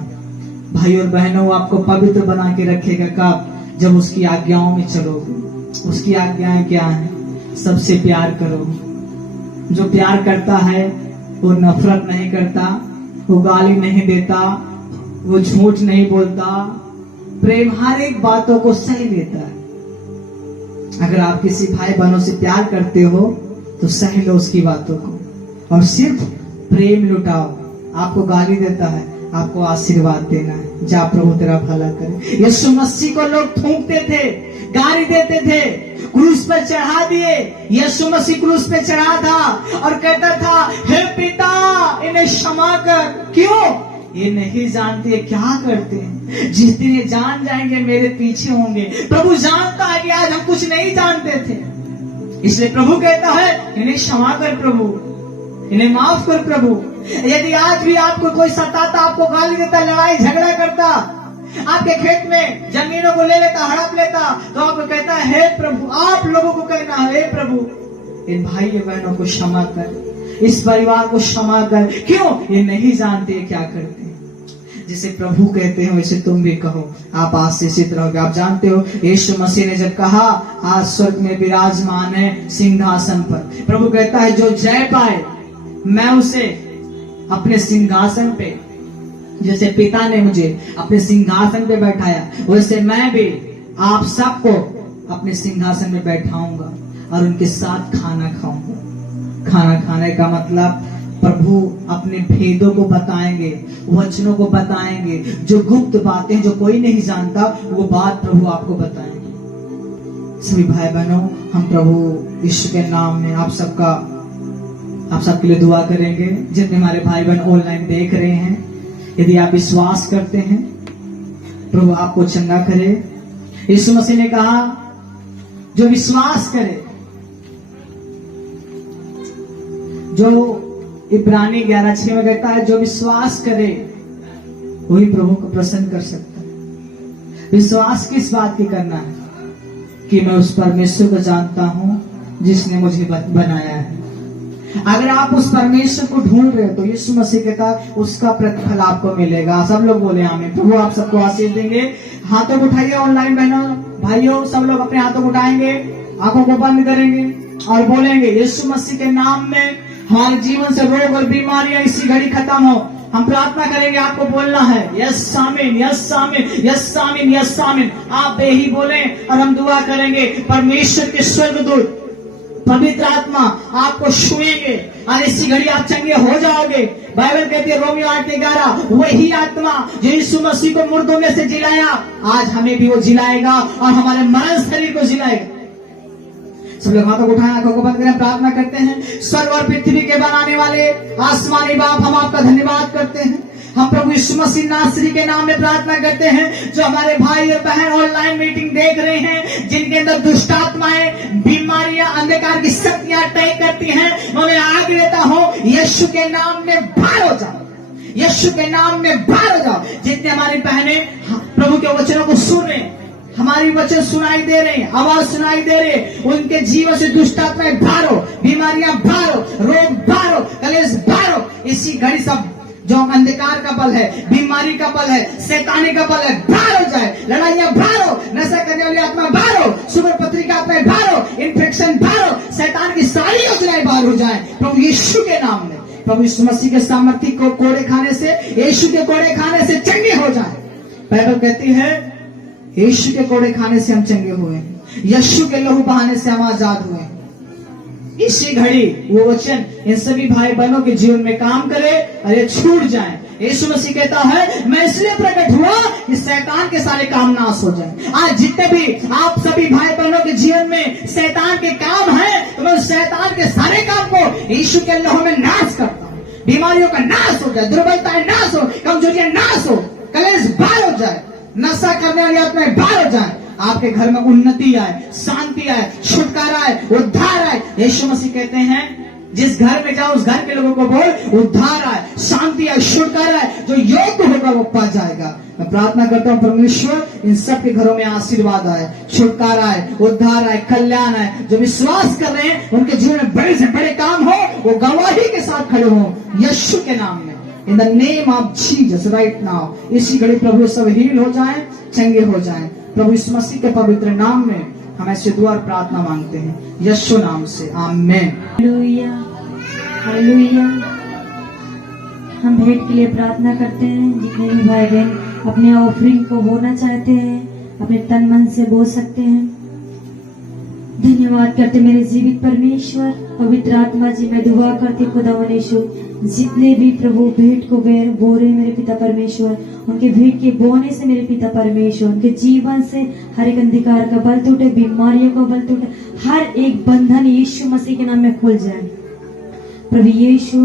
भाई और बहनों, आपको पवित्र बना के रखेगा कब? जब उसकी आज्ञाओं में चलोगे। उसकी आज्ञाएं क्या है? सबसे प्यार करो। जो प्यार करता है वो नफरत नहीं करता, वो गाली नहीं देता, वो झूठ नहीं बोलता, प्रेम हर एक बातों को सही लेता है। अगर आप किसी भाई बहनों से प्यार करते हो तो सही लो उसकी बातों को और सिर्फ प्रेम लुटाओ। आपको गाली देता है, आपको आशीर्वाद देना है, जा प्रभु तेरा भला करे। यीशु मसीह को लोग थूकते थे, गाली देते थे, क्रूस पर चढ़ा दिए। यीशु मसीह क्रूस पे चढ़ा था और कहता था, हे पिता इन्हें क्षमा कर। क्यों? ये नहीं जानते क्या करते हैं। जिस दिन ये जान जाएंगे मेरे पीछे होंगे। प्रभु जानता है कि आज हम कुछ नहीं जानते थे, इसलिए प्रभु कहता है इन्हें क्षमा कर प्रभु, इन्हें माफ कर प्रभु। यदि आज भी आपको कोई सताता, आपको गाली देता, लड़ाई झगड़ा करता, आपके खेत में जमीनों को ले लेता, हड़प लेता, तो आपको कहता है हे प्रभु। आप लोगों को कहना है हे प्रभु इन भाई बहनों को क्षमा कर, इस परिवार को क्षमा कर। क्यों? ये नहीं जानते क्या करते हैं। जिसे प्रभु कहते हैं वैसे तुम भी कहो, आप आशीषित रहोगे। आप जानते हो यीशु मसीह ने जब कहा आज स्वर्ग में विराजमान है सिंहासन पर, प्रभु कहता है जो जय पाए मैं उसे अपने सिंहासन पे, जैसे पिता ने मुझे अपने सिंहासन पे बैठाया वैसे मैं भी आप सबको अपने सिंहासन में बैठाऊंगा और उनके साथ खाना खाऊंगा। खाना खाने का मतलब प्रभु अपने भेदों को बताएंगे, वचनों को बताएंगे, जो गुप्त बातें जो कोई नहीं जानता वो बात प्रभु आपको बताएंगे। सभी भाई बहनों, हम प्रभु यीशु के नाम में आप सबके लिए दुआ करेंगे। जितने हमारे भाई बहन ऑनलाइन देख रहे हैं, यदि आप विश्वास करते हैं प्रभु आपको चंगा करे। यीशु मसीह ने कहा जो विश्वास करे, जो इब्रानी 11:6 में कहता है जो विश्वास करे वही प्रभु को प्रसन्न कर सकता है। विश्वास किस बात की करना है? कि मैं उस परमेश्वर को जानता हूं जिसने मुझे बनाया है। अगर आप उस परमेश्वर को ढूंढ रहे हो तो यीशु मसीह कहता है उसका प्रतिफल आपको मिलेगा। सब लोग बोले आमीन। प्रभु आप सबको आशीष देंगे। हाथों को उठाइए ऑनलाइन बहनों भाइयों, सब लोग अपने हाथों को उठाएंगे, आंखों को बंद करेंगे और बोलेंगे यीशु मसीह के नाम में हमारे जीवन से रोग और बीमारियां इसी घड़ी खत्म हो। हम प्रार्थना करेंगे, आपको बोलना है यस आमीन, यस आमीन, यस आमीन, यस आमीन। आप यही बोले और हम दुआ करेंगे। परमेश्वर के स्वर्गदूत पवित्र आत्मा आपको छुएंगे और इसी घड़ी आप चंगे हो जाओगे। बाइबल कहती है रोमियो 8:11 वही आत्मा जो यीशु मसीह को मुर्दों में से जिलाया आज हमें भी वो जिलाएगा और हमारे मरण शरीर को जिलाएगा। सब लोग हाथों को उठाएं, आंखों को बंद करें, प्रार्थना करते हैं। स्वर्ग और पृथ्वी के बनाने वाले आसमानी बाप, हम आपका धन्यवाद करते हैं। हम प्रभु यीशु मसीह नासरी के नाम में प्रार्थना करते हैं। जो हमारे भाई और बहन ऑनलाइन मीटिंग देख रहे हैं, जिनके अंदर दुष्टात्माएं, बीमारियां, अंधकार की शक्तियां अटैक करती हैं, मैं आगे देता हूं यीशु के नाम में बाहर हो जाओ, यीशु के नाम में बाहर हो जाओ। जितने हमारी बहनें प्रभु के वचनों को सुन रहे हैं, हमारी वचन सुनाई दे रहे हैं, आवाज सुनाई दे रहे हैं, उनके जीवन से दुष्टात्माएं बाहर हो, बीमारियां बाहर हो, रोग बाहर हो, कलेश बाहर हो। इसी घड़ी सब जो अंधकार का बल है, बीमारी का बल है, शैतानी का बल है, बाहर हो जाए। लड़ाइयां बाहर हो, नशा करने वाली आत्मा बाहर हो, सुगर पत्री का आत्मा बाहर हो, इन्फेक्शन बाहर हो, शैतान की सारी योजनाएं बाहर हो जाए प्रभु यीशु के नाम में। प्रभु यीशु मसीह के सामर्थ्य को कोड़े खाने से, यीशु के कोड़े खाने से चंगे हो जाए। बाइबल कहती है यीशु के कोड़े खाने से हम चंगे हुए हैं, यीशु के लहू बहाने से हम आजाद हुए हैं। इसी घड़ी वो वचन इन सभी भाई बहनों के जीवन में काम करे और ये छूट जाए। यीशु मसीह कहता है मैं इसलिए प्रकट हुआ कि शैतान के सारे काम नाश हो जाए। आज जितने भी आप सभी भाई बहनों के जीवन में शैतान के काम हैं, तो मैं उस शैतान के सारे काम को यीशु के लहू में नाश करता हूँ। बीमारियों का नाश हो जाए, दुर्बलताएं नाश हो, कमजोरियां नाश हो, कलेश बाहर हो जाए, नशा करने वाली आत्माएं बाहर हो जाए। आपके घर में उन्नति आए, शांति आए, छुटकारा आए, उद्धार आए। यीशु मसीह कहते हैं जिस घर में जाओ उस घर के लोगों को बोल उद्धार आए, शांति आए, छुटकारा आए, जो योग्य होगा वो पा जाएगा। मैं प्रार्थना करता हूँ परमेश्वर इन सब के घरों में आशीर्वाद आए, छुटकारा आए, उद्धार आए, कल्याण आए। जो विश्वास कर रहे हैं उनके जीवन में बड़े से बड़े काम हो, वो गवाही के साथ खड़े हो यीशु के नाम में। In the name of Jesus right now, इसी घड़ी प्रभु सब हील हो जाए, चंगे हो जाए। प्रभु इस मसीह के पवित्र नाम में हम ऐसे दुआ और प्रार्थना मांगते हैं यीशु नाम से, आमीन। Hallelujah, hallelujah. हम भेंट के लिए प्रार्थना करते हैं। जितने भी भाई बहन अपने ऑफरिंग को बोना चाहते हैं, अपने तन मन से बोल सकते हैं। धन्यवाद करते मेरे जीवित परमेश्वर, पवित्र आत्मा जी, मैं दुआ करती खुदावन यीशु, जितने भी प्रभु भेंट को बो रहे मेरे पिता परमेश्वर, उनके भेंट के बोने से मेरे पिता परमेश्वर, उनके जीवन से हर एक अंधकार का बल टूटे, बीमारियों का बल टूटे, हर एक बंधन यीशु मसीह के नाम में खुल जाए। प्रभु यीशु,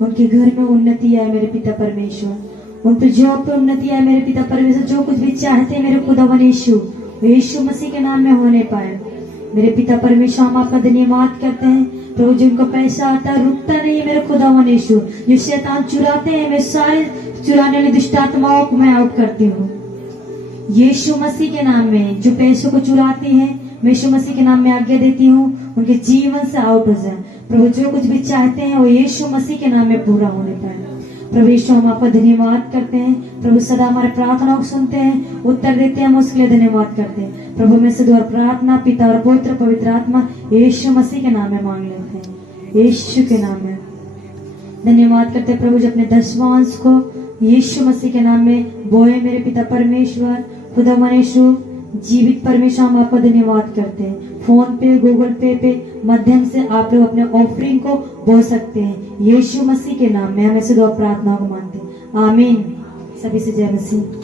उनके घर में उन्नति आए मेरे पिता परमेश्वर, उन पे जॉब पे उन्नति आए मेरे पिता परमेश्वर। जो कुछ भी चाहते हैं मेरे खुदावन यीशु, यीशु मसीह के नाम में होने पाए मेरे पिता परमेश्वर। हम आपका धन्यवाद करते हैं प्रभु, जिनको पैसा आता है रुकता नहीं है मेरे खुदावन यीशु। जो शैतान चुराते हैं, मैं सारे चुराने वाली दुष्ट आत्माओं को मैं आउट करती हूँ यीशु मसीह के नाम में। जो पैसों को चुराती है, मैं यीशु मसीह के नाम में आज्ञा देती हूँ, उनके जीवन से आउट हो जाए प्रभु। जो कुछ भी चाहते हैं वो यीशु मसीह के नाम में पूरा होने पाए प्रभु यीशु। हम आपका धन्यवाद करते हैं प्रभु, सदा हमारे प्रार्थनाओं को सुनते हैं, उत्तर देते हैं, हम उसके लिए धन्यवाद करते हैं प्रभु। मैं से दुआ प्रार्थना पिता और पुत्र पवित्र आत्मा यीशु मसीह के नाम में मांग लेते हैं, यीशु के नाम में धन्यवाद करते हैं प्रभु। जो अपने दशवांश को यीशु मसीह के नाम में बोए मेरे पिता परमेश्वर, खुदा यीशु जीवित परमेश्वर, हम आपका धन्यवाद करते हैं। फोन पे, गूगल पे माध्यम से आप लोग अपने ऑफरिंग को बो सकते हैं यीशु मसीह के नाम में। हम ऐसे दुआ प्रार्थना को मानते हैं, आमीन। सभी से जय मसीह।